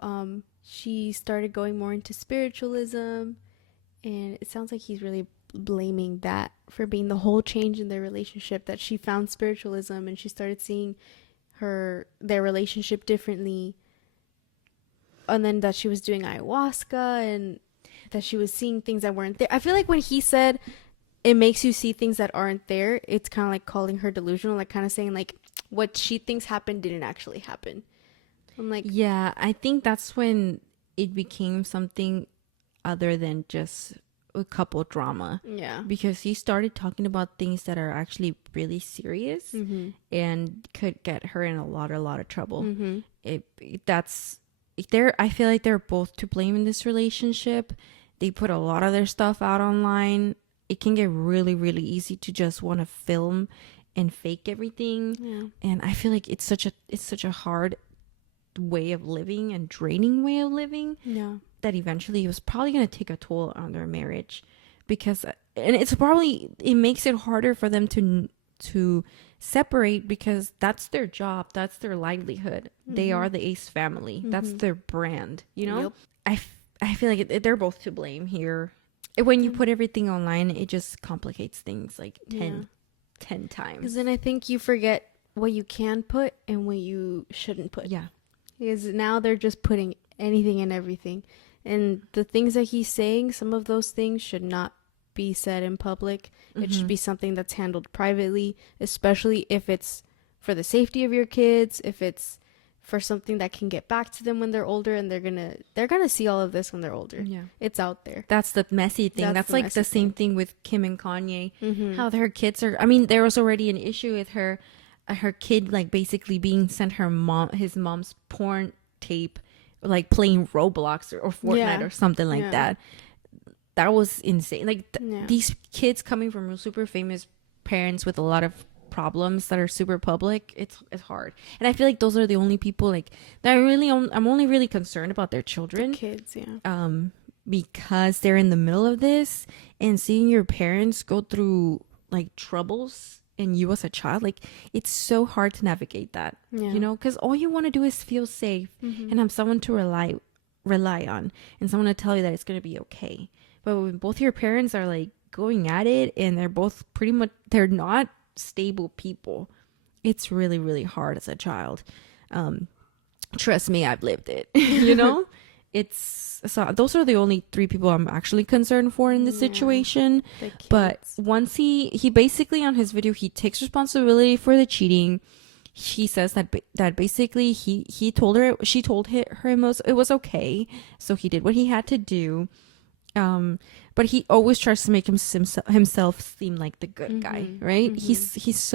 she started going more into spiritualism, and it sounds like he's really blaming that for being the whole change in their relationship, that she found spiritualism and she started seeing their relationship differently, and then that she was doing ayahuasca and that she was seeing things that weren't there. I feel like when he said it makes you see things that aren't there, it's kind of like calling her delusional, like kind of saying like what she thinks happened didn't actually happen. I'm like, Yeah, I think that's when it became something other than just a couple drama. Yeah. Because he started talking about things that are actually really serious Mm-hmm. and could get her in a lot of trouble. Mm-hmm. I feel like they're both to blame in this relationship. They put a lot of their stuff out online. It can get really, really easy to just want to film and fake everything. Yeah. And I feel like it's such a hard way of living and draining way of living Yeah. that eventually it was probably going to take a toll on their marriage, because it makes it harder for them to separate, because that's their job, that's their livelihood. They are the Ace family. That's their brand, you know. Yep. I feel like they're both to blame here. When you put everything online, it just complicates things like 10 times. Because then I think you forget what you can put and what you shouldn't put. Yeah. Because now they're just putting anything and everything. And the things that he's saying, some of those things should not be said in public. It should be something that's handled privately, especially if it's for the safety of your kids, if it's for something that can get back to them when they're older, and they're gonna see all of this when they're older. Yeah. It's out there. That's the messy thing. That's like the same thing with Kim and Kanye. How their kids are, I mean, there was already an issue with her kid like basically being sent his mom's porn tape, like playing Roblox or Fortnite or something like that. That was insane. Like these kids coming from super famous parents with a lot of problems that are super public, it's hard. And I feel like those are the only people like that I'm only really concerned about their children, Kids, because they're in the middle of this, and seeing your parents go through like troubles and you as a child, like it's so hard to navigate that, you know, because all you want to do is feel safe and have someone to rely on, and someone to tell you that it's going to be okay. But when both your parents are like going at it, and they're both they're not stable people, it's really, really hard as a child. Trust me, I've lived it. You know, so those are the only three people I'm actually concerned for in this situation. But once he basically, on his video, he takes responsibility for the cheating. He says that basically she told her it was okay, so he did what he had to do. But he always tries to make himself seem like the good guy, right? He's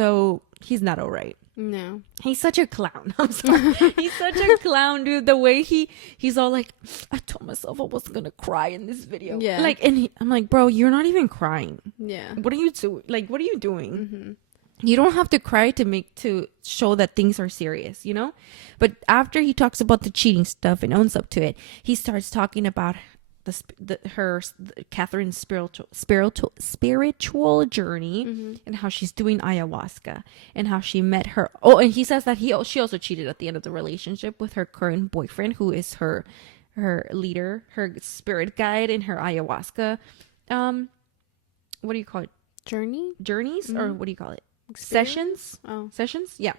not all right. No, he's such a clown. I'm sorry. He's such a clown, dude. The way he's all like, I told myself I wasn't gonna cry in this video. Yeah, like, and I'm like, bro, you're not even crying. Yeah, what are you doing? Like, what are you doing? You don't have to cry to show that things are serious, you know. But after he talks about the cheating stuff and owns up to it, he starts talking about Catherine's spiritual journey, and how she's doing ayahuasca, and how she met her. Oh, and he says that she also cheated at the end of the relationship with her current boyfriend, who is her leader, her spirit guide in her ayahuasca. What do you call it? Journeys, or what do you call it? Experience? Sessions. Yeah.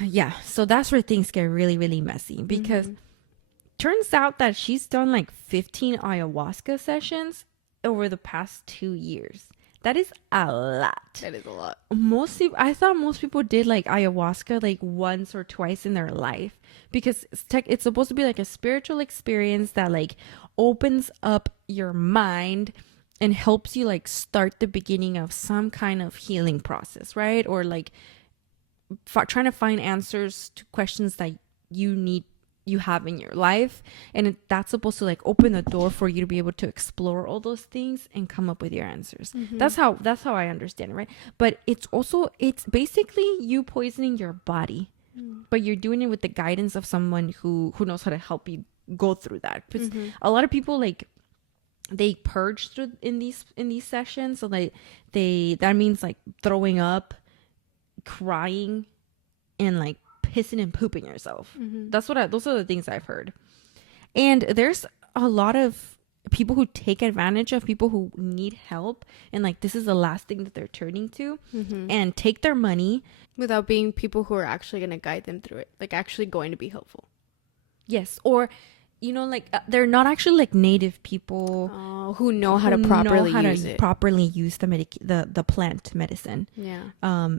Yeah. So that's where things get really, really messy, because turns out that she's done like 15 ayahuasca sessions over the past 2 years. That is a lot. That is a lot. I thought most people did like ayahuasca like once or twice in their life, because it's supposed to be like a spiritual experience that like opens up your mind and helps you like start the beginning of some kind of healing process, right? Or like trying to find answers to questions that you have in your life, and that's supposed to like open the door for you to be able to explore all those things and come up with your answers. That's how I understand it, right? But it's basically you poisoning your body, but you're doing it with the guidance of someone who knows how to help you go through that. Because a lot of people like they purge through in these sessions, so that means like throwing up, crying, and like pissing and pooping yourself. Those are the things I've heard. And there's a lot of people who take advantage of people who need help, and like this is the last thing that they're turning to, and take their money without being people who are actually going to guide them through it, like actually going to be helpful. Yes. Or you know, like they're not actually like native people who know how to properly use the plant medicine. Yeah.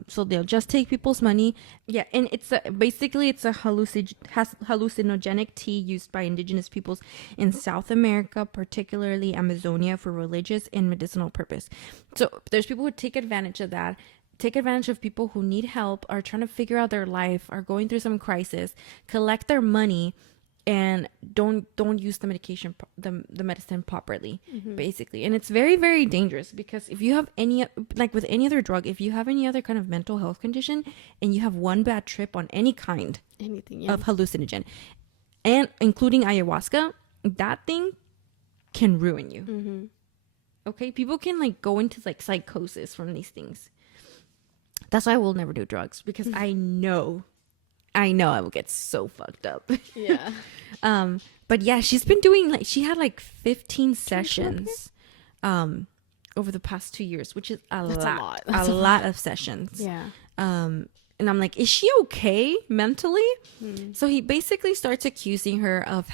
So they'll just take people's money. Yeah, and it's basically a hallucinogenic tea used by indigenous peoples in South America, particularly Amazonia, for religious and medicinal purpose. So there's people who take advantage of that. Take advantage of people who need help, are trying to figure out their life, are going through some crisis, collect their money, and don't use the medication, the medicine properly, basically. And it's very, very dangerous, because if you have any, like with any other drug, if you have any other kind of mental health condition and you have one bad trip on any kind of hallucinogen, and including ayahuasca, that thing can ruin you. Okay, people can like go into like psychosis from these things. That's why I will never do drugs, because I know I will get so fucked up. Yeah. But yeah, she's been doing like, she had like 15 sessions over the past 2 years, which is a lot of sessions. Yeah. And I'm like, is she okay mentally? So he basically starts accusing her of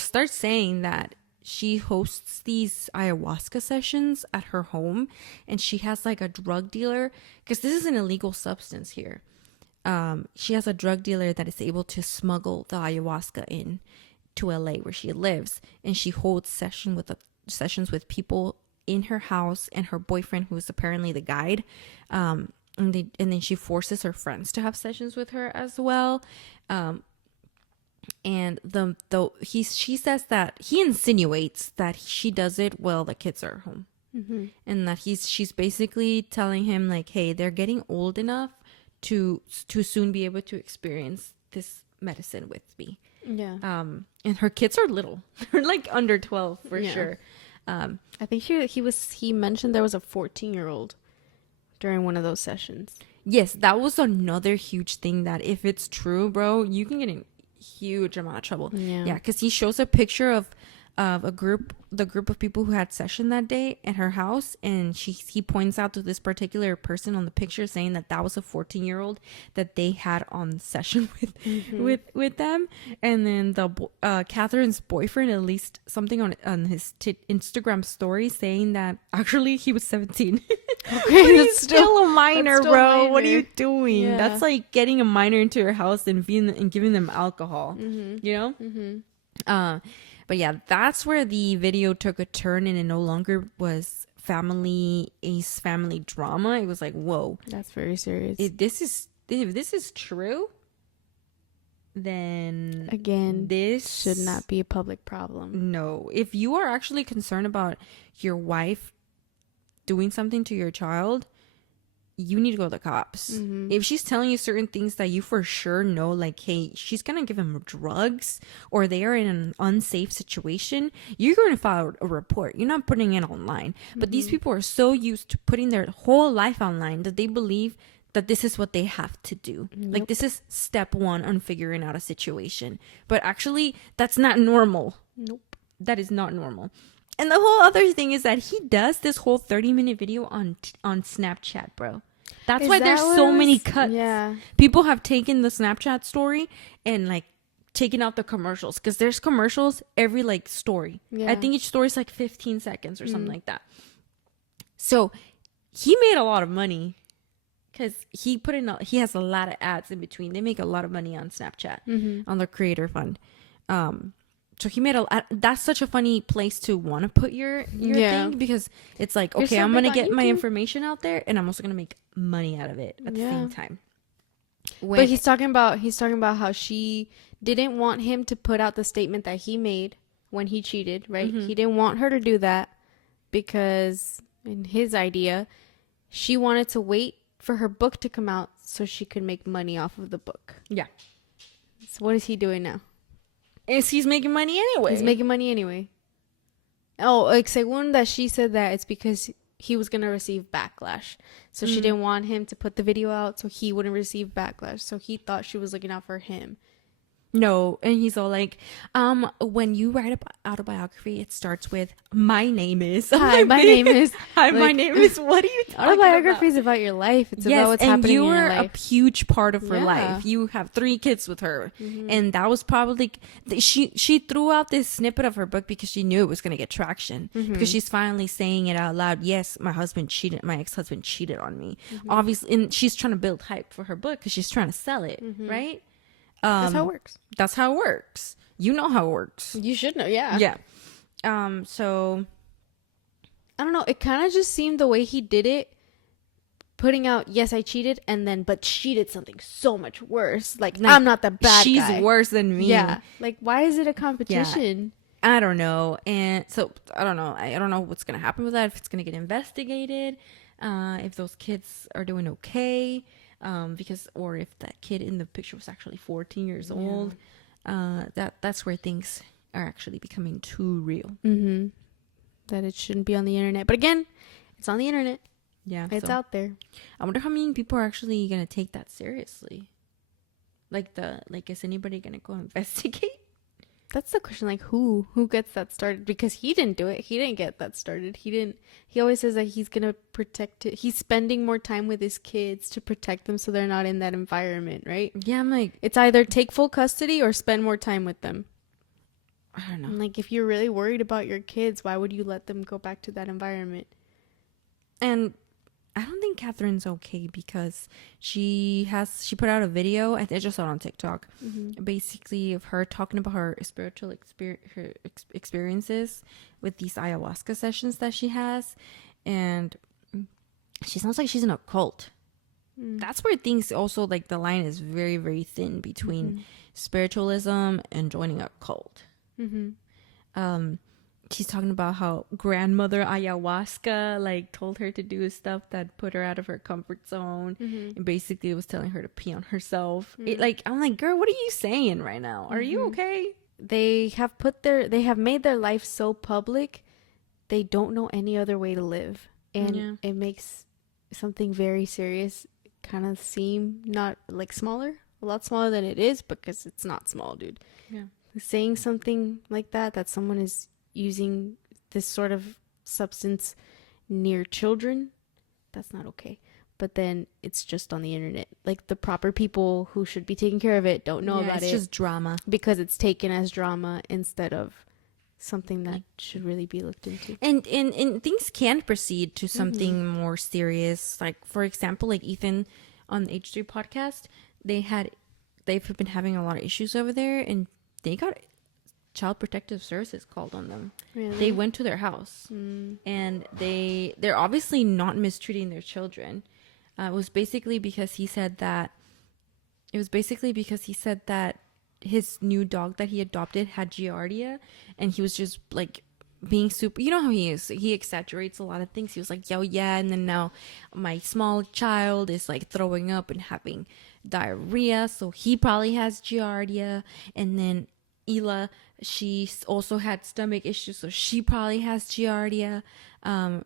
starts saying that she hosts these ayahuasca sessions at her home, and she has like a drug dealer, because this is an illegal substance here. She has a drug dealer that is able to smuggle the ayahuasca in to LA where she lives, and she holds sessions with people in her house and her boyfriend, who is apparently the guide. And then she forces her friends to have sessions with her as well. And she says that he insinuates that she does it while the kids are home, and that she's basically telling him like, hey, they're getting old enough to soon be able to experience this medicine with me. Yeah. And her kids are little; they're like under 12 for sure. I think he mentioned there was a 14-year-old during one of those sessions. Yes, that was another huge thing, that if it's true, bro, you can get in huge amount of trouble. Yeah, because he shows a picture of the group of people who had session that day at her house, and he points out to this particular person on the picture, saying that was a 14-year-old that they had on session with them. And then Catherine's boyfriend, at least something on his Instagram story, saying that actually he was 17. Okay, he's still a minor, bro. Minor. What are you doing? Yeah. That's like getting a minor into your house and giving them alcohol. You know. But yeah, that's where the video took a turn, and it no longer was family drama. It was like, whoa, that's very serious. If this is true, then again, this should not be a public problem. No, if you are actually concerned about your wife doing something to your child, you need to go to the cops. If she's telling you certain things that you for sure know, like, hey, she's gonna give him drugs, or they are in an unsafe situation, you're going to file a report. You're not putting it online. But these people are so used to putting their whole life online that they believe that this is what they have to do. Like, this is step one on figuring out a situation. But actually, that's not normal. Nope. That is not normal. And the whole other thing is that he does this whole 30-minute video on Snapchat, bro. That's why there's so many cuts. Yeah. People have taken the Snapchat story and like taken out the commercials, because there's commercials every like story. Yeah. I think each story is like 15 seconds or something like that. So he made a lot of money, because he has a lot of ads in between. They make a lot of money on Snapchat on their creator fund. So he made that's such a funny place to want to put your thing, because it's like, okay, I'm going to get my information out there, and I'm also going to make money out of it at the same time. But he's talking about how she didn't want him to put out the statement that he made when he cheated, right? He didn't want her to do that, because in his idea, she wanted to wait for her book to come out so she could make money off of the book. Yeah. So what is he doing now? He's making money anyway. He's making money anyway. Oh, like, según that she said that it's because he was going to receive backlash. So she didn't want him to put the video out so he wouldn't receive backlash. So he thought she was looking out for him. No, and he's all like, when you write a autobiography, it starts with "My name is." I'm Hi, like, my name is. Hi, my Like, name is. What are you talking autobiography is about? about your life. It's Yes, about what's and happening you in were your a life. huge part of her Yeah. life. You have 3 kids with her, Mm-hmm. and that was probably she threw out this snippet of her book because she knew it was gonna get traction Mm-hmm. because she's finally saying it out loud. Yes, my ex-husband cheated on me. Mm-hmm. Obviously, and she's trying to build hype for her book because she's trying to sell it, Mm-hmm. right? That's how it works. That's how it works. You know how it works. You should know, yeah. Yeah. So I don't know. It kind of just seemed the way he did it, putting out, yes, I cheated, and then, but she did something so much worse. Like I'm not the bad she's guy. worse than me. Yeah. Like, why is it a competition? I don't know. And so I don't know. I don't know what's going to happen with that. If it's going to get investigated, if those kids are doing okay, or if that kid in the picture was actually 14 years old, that's where things are actually becoming too real. Mm-hmm. That it shouldn't be on the internet. But again, it's on the internet. Yeah. It's out there. I wonder how many people are actually going to take that seriously. Is anybody going to go investigate? That's the question. Like, who gets that started? Because he didn't do it. He didn't get that started. He always says that he's going to protect it. He's spending more time with his kids to protect them so they're not in that environment, right? Yeah, I'm like, It's either take full custody or spend more time with them. I don't know. And like, if you're really worried about your kids, why would you let them go back to that environment? And I don't think Catherine's okay because she put out a video. I just saw it on TikTok, basically of her talking about her spiritual experiences with these ayahuasca sessions that she has, and she sounds like she's in a cult. That's where things also, like, the line is very, very thin between spiritualism and joining a cult. She's talking about how grandmother ayahuasca like told her to do stuff that put her out of her comfort zone, and basically it was telling her to pee on herself. I'm like, girl, what are you saying right now? Are you okay? They have made their life so public, they don't know any other way to live, and it makes something very serious kind of seem not like a lot smaller than it is, because it's not small, dude. Yeah. Saying something like that someone is using this sort of substance near children, that's not okay. But then it's just on the internet. Like, the proper people who should be taking care of it don't know about it. It's just drama. Because it's taken as drama instead of something that should really be looked into. And things can proceed to something more serious. Like, for example, like Ethan on the H3 podcast, they've been having a lot of issues over there, and they got Child Protective Services called on them. Really? They went to their house, and they're obviously not mistreating their children. It was basically because he said that his new dog that he adopted had giardia, and he was just like being super, you know how he is, he exaggerates a lot of things. He was like, yo, yeah, and then now my small child is like throwing up and having diarrhea, so he probably has giardia. And then Ela, she also had stomach issues, so she probably has giardia. And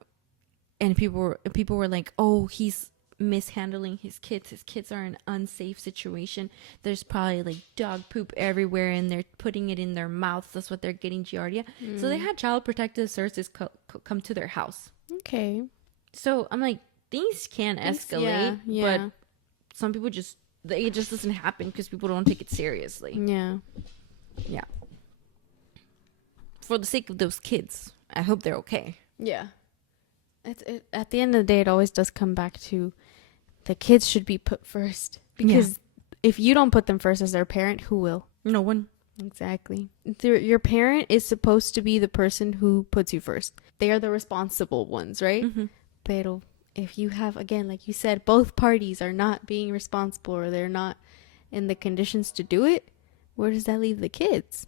people were like, oh, he's mishandling his kids are in an unsafe situation, there's probably like dog poop everywhere and they're putting it in their mouths, that's what they're getting giardia. So they had Child Protective Services come to their house. Okay. So I'm like, things can escalate, yeah. but some people it just doesn't happen because people don't take it seriously. Yeah. For the sake of those kids, I hope they're okay. Yeah. At the end of the day, it always does come back to the kids should be put first. Because if you don't put them first as their parent, who will? No one. Exactly. Your parent is supposed to be the person who puts you first. They are the responsible ones, right? But if you have, again, like you said, both parties are not being responsible, or they're not in the conditions to do it, where does that leave the kids?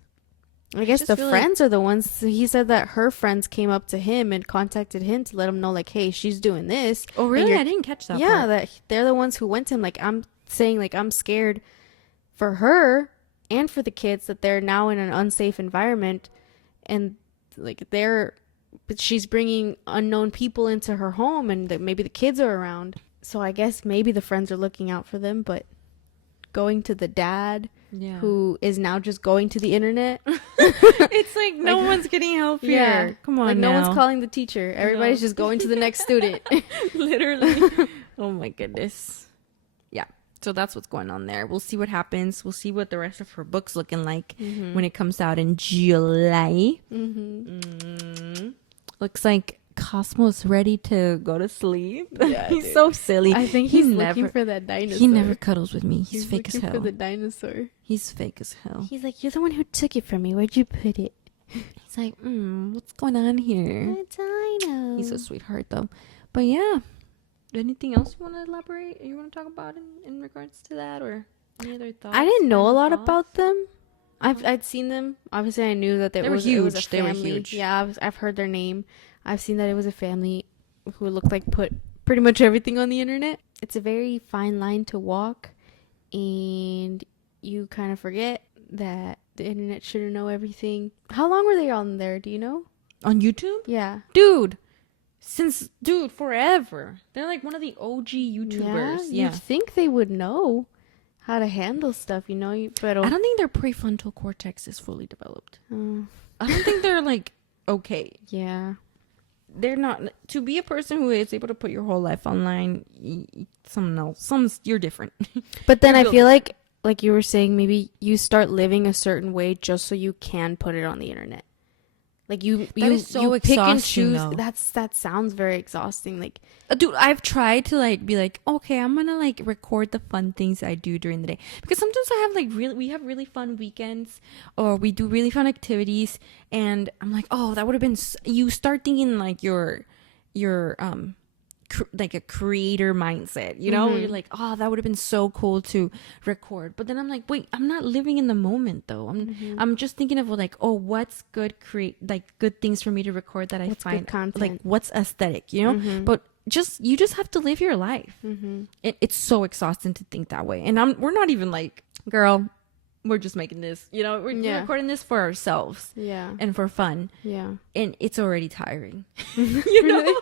I guess the friends are the ones. He said that her friends came up to him and contacted him to let him know, like, hey, she's doing this. Oh, really? I didn't catch that part. That they're the ones who went to him. Like, I'm saying, like, I'm scared for her and for the kids that they're now in an unsafe environment, and like but she's bringing unknown people into her home, and that maybe the kids are around. So I guess maybe the friends are looking out for them, but going to the dad Yeah. who is now just going to the internet. It's like no one's getting help here. Yeah. Come on Like now. no one's calling the teacher. Everybody's just going to the next student. Literally. Oh my goodness. Yeah. So that's what's going on there. We'll see what happens. We'll see what the rest of her book's looking like when it comes out in July. Looks like Cosmo's ready to go to sleep. Yeah, He's dude. so silly. I think he's looking for that dinosaur. He never cuddles with me. He's fake as looking hell. for the dinosaur. He's fake as hell. He's like, you're the one who took it from me. Where'd you put it? He's like, what's going on here? A dino. He's a sweetheart though. But yeah. Anything else you want to elaborate? You want to talk about in regards to that, or any other thoughts? I didn't know a final lot thoughts? about them. I'd seen them. Obviously, I knew that They were it was a huge. They were family. huge. Yeah, I've heard their name. I've seen that it was a family who looked like put pretty much everything on the internet. It's a very fine line to walk, and you kind of forget that the internet shouldn't know everything. How long were they on there? Do you know? On YouTube? Yeah. Dude, forever. They're like one of the OG YouTubers. Yeah. You'd think they would know how to handle stuff, you know? But I don't think their prefrontal cortex is fully developed. Oh, I don't think they're like okay. yeah. They're not, to be a person who is able to put your whole life online. You're different. But then You're I feel like you were saying, maybe you start living a certain way just so you can put it on the internet. Like you is so you pick and exhausting, choose. though. That sounds very exhausting. Like, Dude, I've tried to like be like, okay, I'm gonna like record the fun things I do during the day, because sometimes I have like we have really fun weekends, or we do really fun activities, and I'm like, oh, that would have been you start thinking like your like a creator mindset, you know? You're like, oh, that would have been so cool to record. But then I'm like, wait, I'm not living in the moment though. I'm just thinking of like, oh, what's good good things for me to record that I What's good find content? like what's aesthetic, you know? But you just have to live your life. It's so exhausting to think that way. And we're not even like, girl, we're just making this, you know, we're recording this for ourselves. yeah. And for fun. Yeah. And it's already tiring. You know?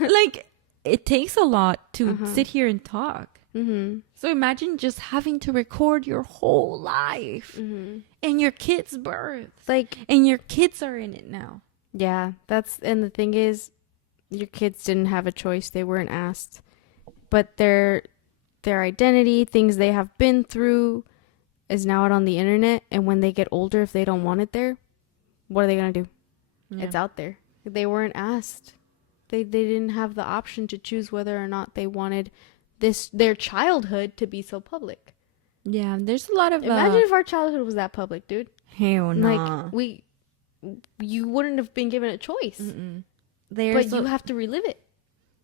Like, it takes a lot to sit here and talk. So imagine just having to record your whole life and your kid's birth. Like, And your kids are in it now. yeah, and the thing is, your kids didn't have a choice. They weren't asked. But their identity, things they have been through, is now out on the internet. And when they get older, if they don't want it there, what are they going to do? Yeah. It's out there. They weren't asked. They didn't have the option to choose whether or not they wanted their childhood to be so public. Yeah, there's a lot of... Imagine if our childhood was that public, dude. Hell no. Like, you wouldn't have been given a choice. But You have to relive it.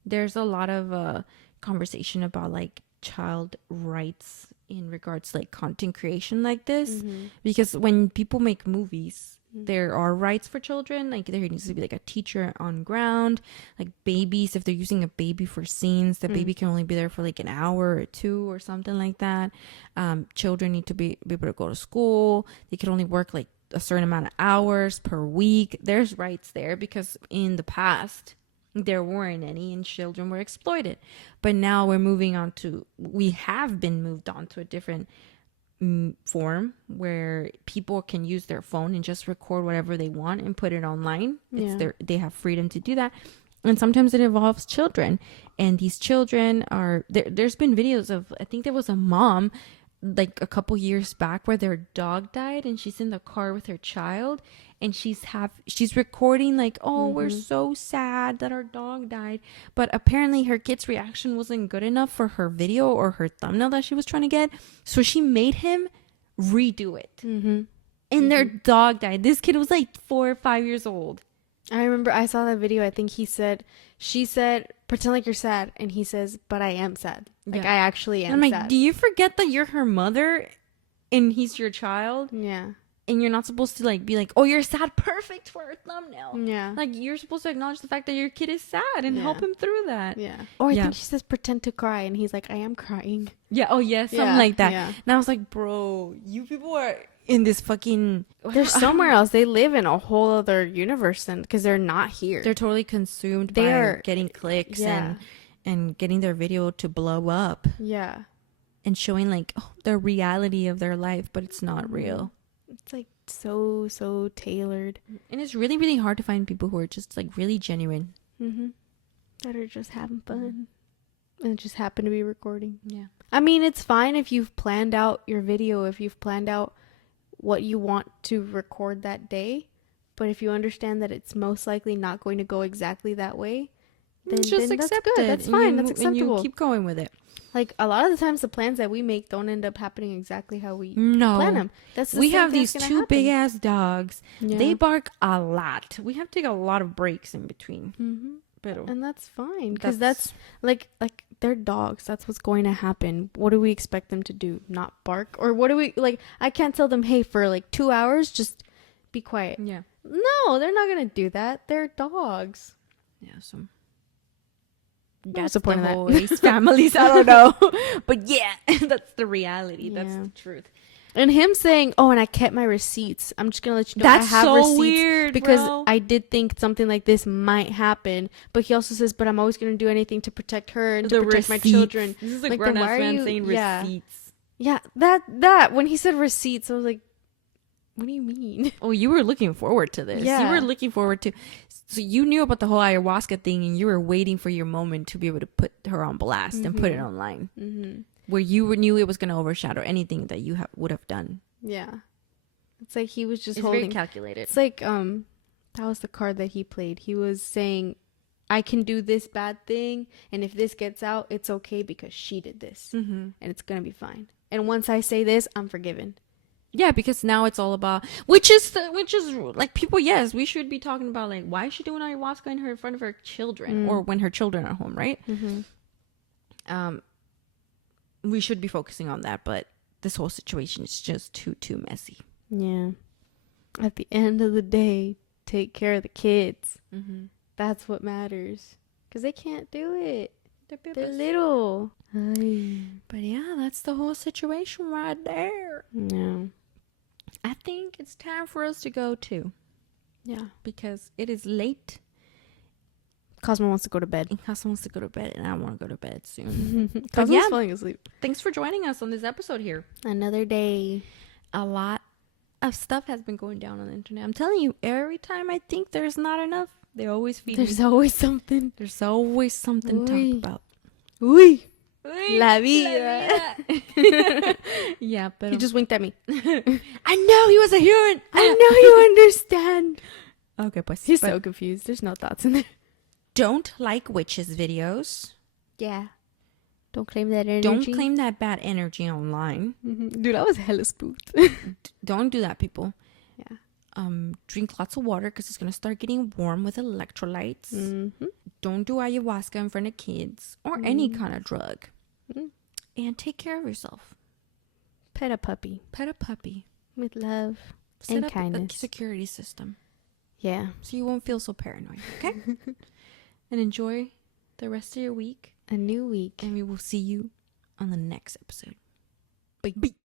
There's a lot of conversation about like child rights in regards to like content creation like this, because when people make movies, there are rights for children. Like there needs to be like a teacher on ground, like babies, if they're using a baby for scenes, the baby can only be there for like an hour or two or something like that. Children need to be able to go to school. They can only work like a certain amount of hours per week. There's rights there, because in the past there weren't any and children were exploited. But now we have been moved on to a different form where people can use their phone and just record whatever they want and put it online. They have freedom to do that. And sometimes it involves children, and these children are there's been videos of, I think there was a mom like a couple years back where their dog died, and she's in the car with her child, and she's recording like, oh, we're so sad that our dog died, but apparently her kid's reaction wasn't good enough for her video or her thumbnail that she was trying to get, so she made him redo it. And their dog died. This kid was like 4 or 5 years old. I remember I saw that video. I think she said, pretend like you're sad. And he says, but I am sad. Like, Yeah. I actually am I'm like, sad. do you forget that you're her mother and he's your child? Yeah. And you're not supposed to like be like, oh, you're sad, perfect for a thumbnail. Yeah. Like, you're supposed to acknowledge the fact that your kid is sad and help him through that. Yeah. Or I Yeah. think she says, pretend to cry. And he's like, I am crying. Yeah. Oh, yeah. Something Yeah, like that. yeah. And I was like, bro, you people are in this fucking... They're somewhere else. They live in a whole other universe, and because they're not here. They're totally consumed They're- by getting clicks Yeah. and getting their video to blow up. Yeah. and showing like the reality of their life, but it's not real. It's like so tailored. And it's really, really hard to find people who are just like really genuine. That are just having fun and just happen to be recording. Yeah. I mean, it's fine if you've planned out your video, if you've planned out what you want to record that day. But if you understand that it's most likely not going to go exactly that way, then just that's accept good. it. That's fine. And That's acceptable. And you keep going with it. Like, a lot of the times the plans that we make don't end up happening exactly how we No. plan them. That's the we same have thing these that's 2 gonna happen. big ass dogs. Yeah. They bark a lot. We have to take a lot of breaks in between. Pero And that's fine, because that's like they're dogs. That's what's going to happen. What do we expect them to do? Not bark? Or what do we, like, I can't tell them, hey, for like 2 hours just be quiet. yeah. No, they're not gonna do that. They're dogs. Yeah, so That's that's the point the of that. whole race families. I don't know. But yeah, that's the reality. That's Yeah. the truth. And him saying, "Oh, and I kept my receipts." I'm just gonna let you know That's I have so receipts weird, because bro. I did think something like this might happen. But he also says, "But I'm always gonna do anything to protect her and to protect my children." This is a Like, grown then ass why are man you- saying yeah. receipts. Yeah, that when he said receipts, I was like, "What do you mean?" Oh, you were looking forward to this. Yeah. You were looking forward to. So you knew about the whole ayahuasca thing, and you were waiting for your moment to be able to put her on blast and put it online, where you knew it was going to overshadow anything that you would have done. Yeah, it's like he was just It's holding. very calculated. It's like that was the card that he played. He was saying, "I can do this bad thing, and if this gets out, it's okay because she did this, and it's gonna be fine. And once I say this, I'm forgiven." Yeah, because now it's all about which is like people. Yes, we should be talking about like why is she doing ayahuasca in front of her children or when her children are home, right? We should be focusing on that, but this whole situation is just too messy. Yeah. At the end of the day, take care of the kids. That's what matters, because they can't do it. They're little. But yeah, that's the whole situation right there. No. I think it's time for us to go too, Yeah. because it is late. Cosmo wants to go to bed. And Casa wants to go to bed, and I want to go to bed soon. Cosmo's yeah. falling asleep. Thanks for joining us on this episode here. Another day. A lot of stuff has been going down on the internet. I'm telling you, every time I think there's not enough, they always feed There's me. always something. There's always something to Uy. talk about. Uy. Uy, La vida. Yeah, but He just winked at me. I know he was a human. I know you understand. Okay, pues. He's but so confused. There's no thoughts in there. don't like witches videos. Yeah. Don't claim that energy. Don't claim that bad energy online. Dude, I was hella spooked. Don't do that, people. Yeah. Drink lots of water because it's gonna start getting warm with electrolytes. Don't do ayahuasca in front of kids or any kind of drug. And take care of yourself. Pet a puppy. Pet a puppy. With love Set and up kindness. a security system Yeah. so you won't feel so paranoid. Okay. And enjoy the rest of your week. A new week. And we will see you on the next episode. Bye.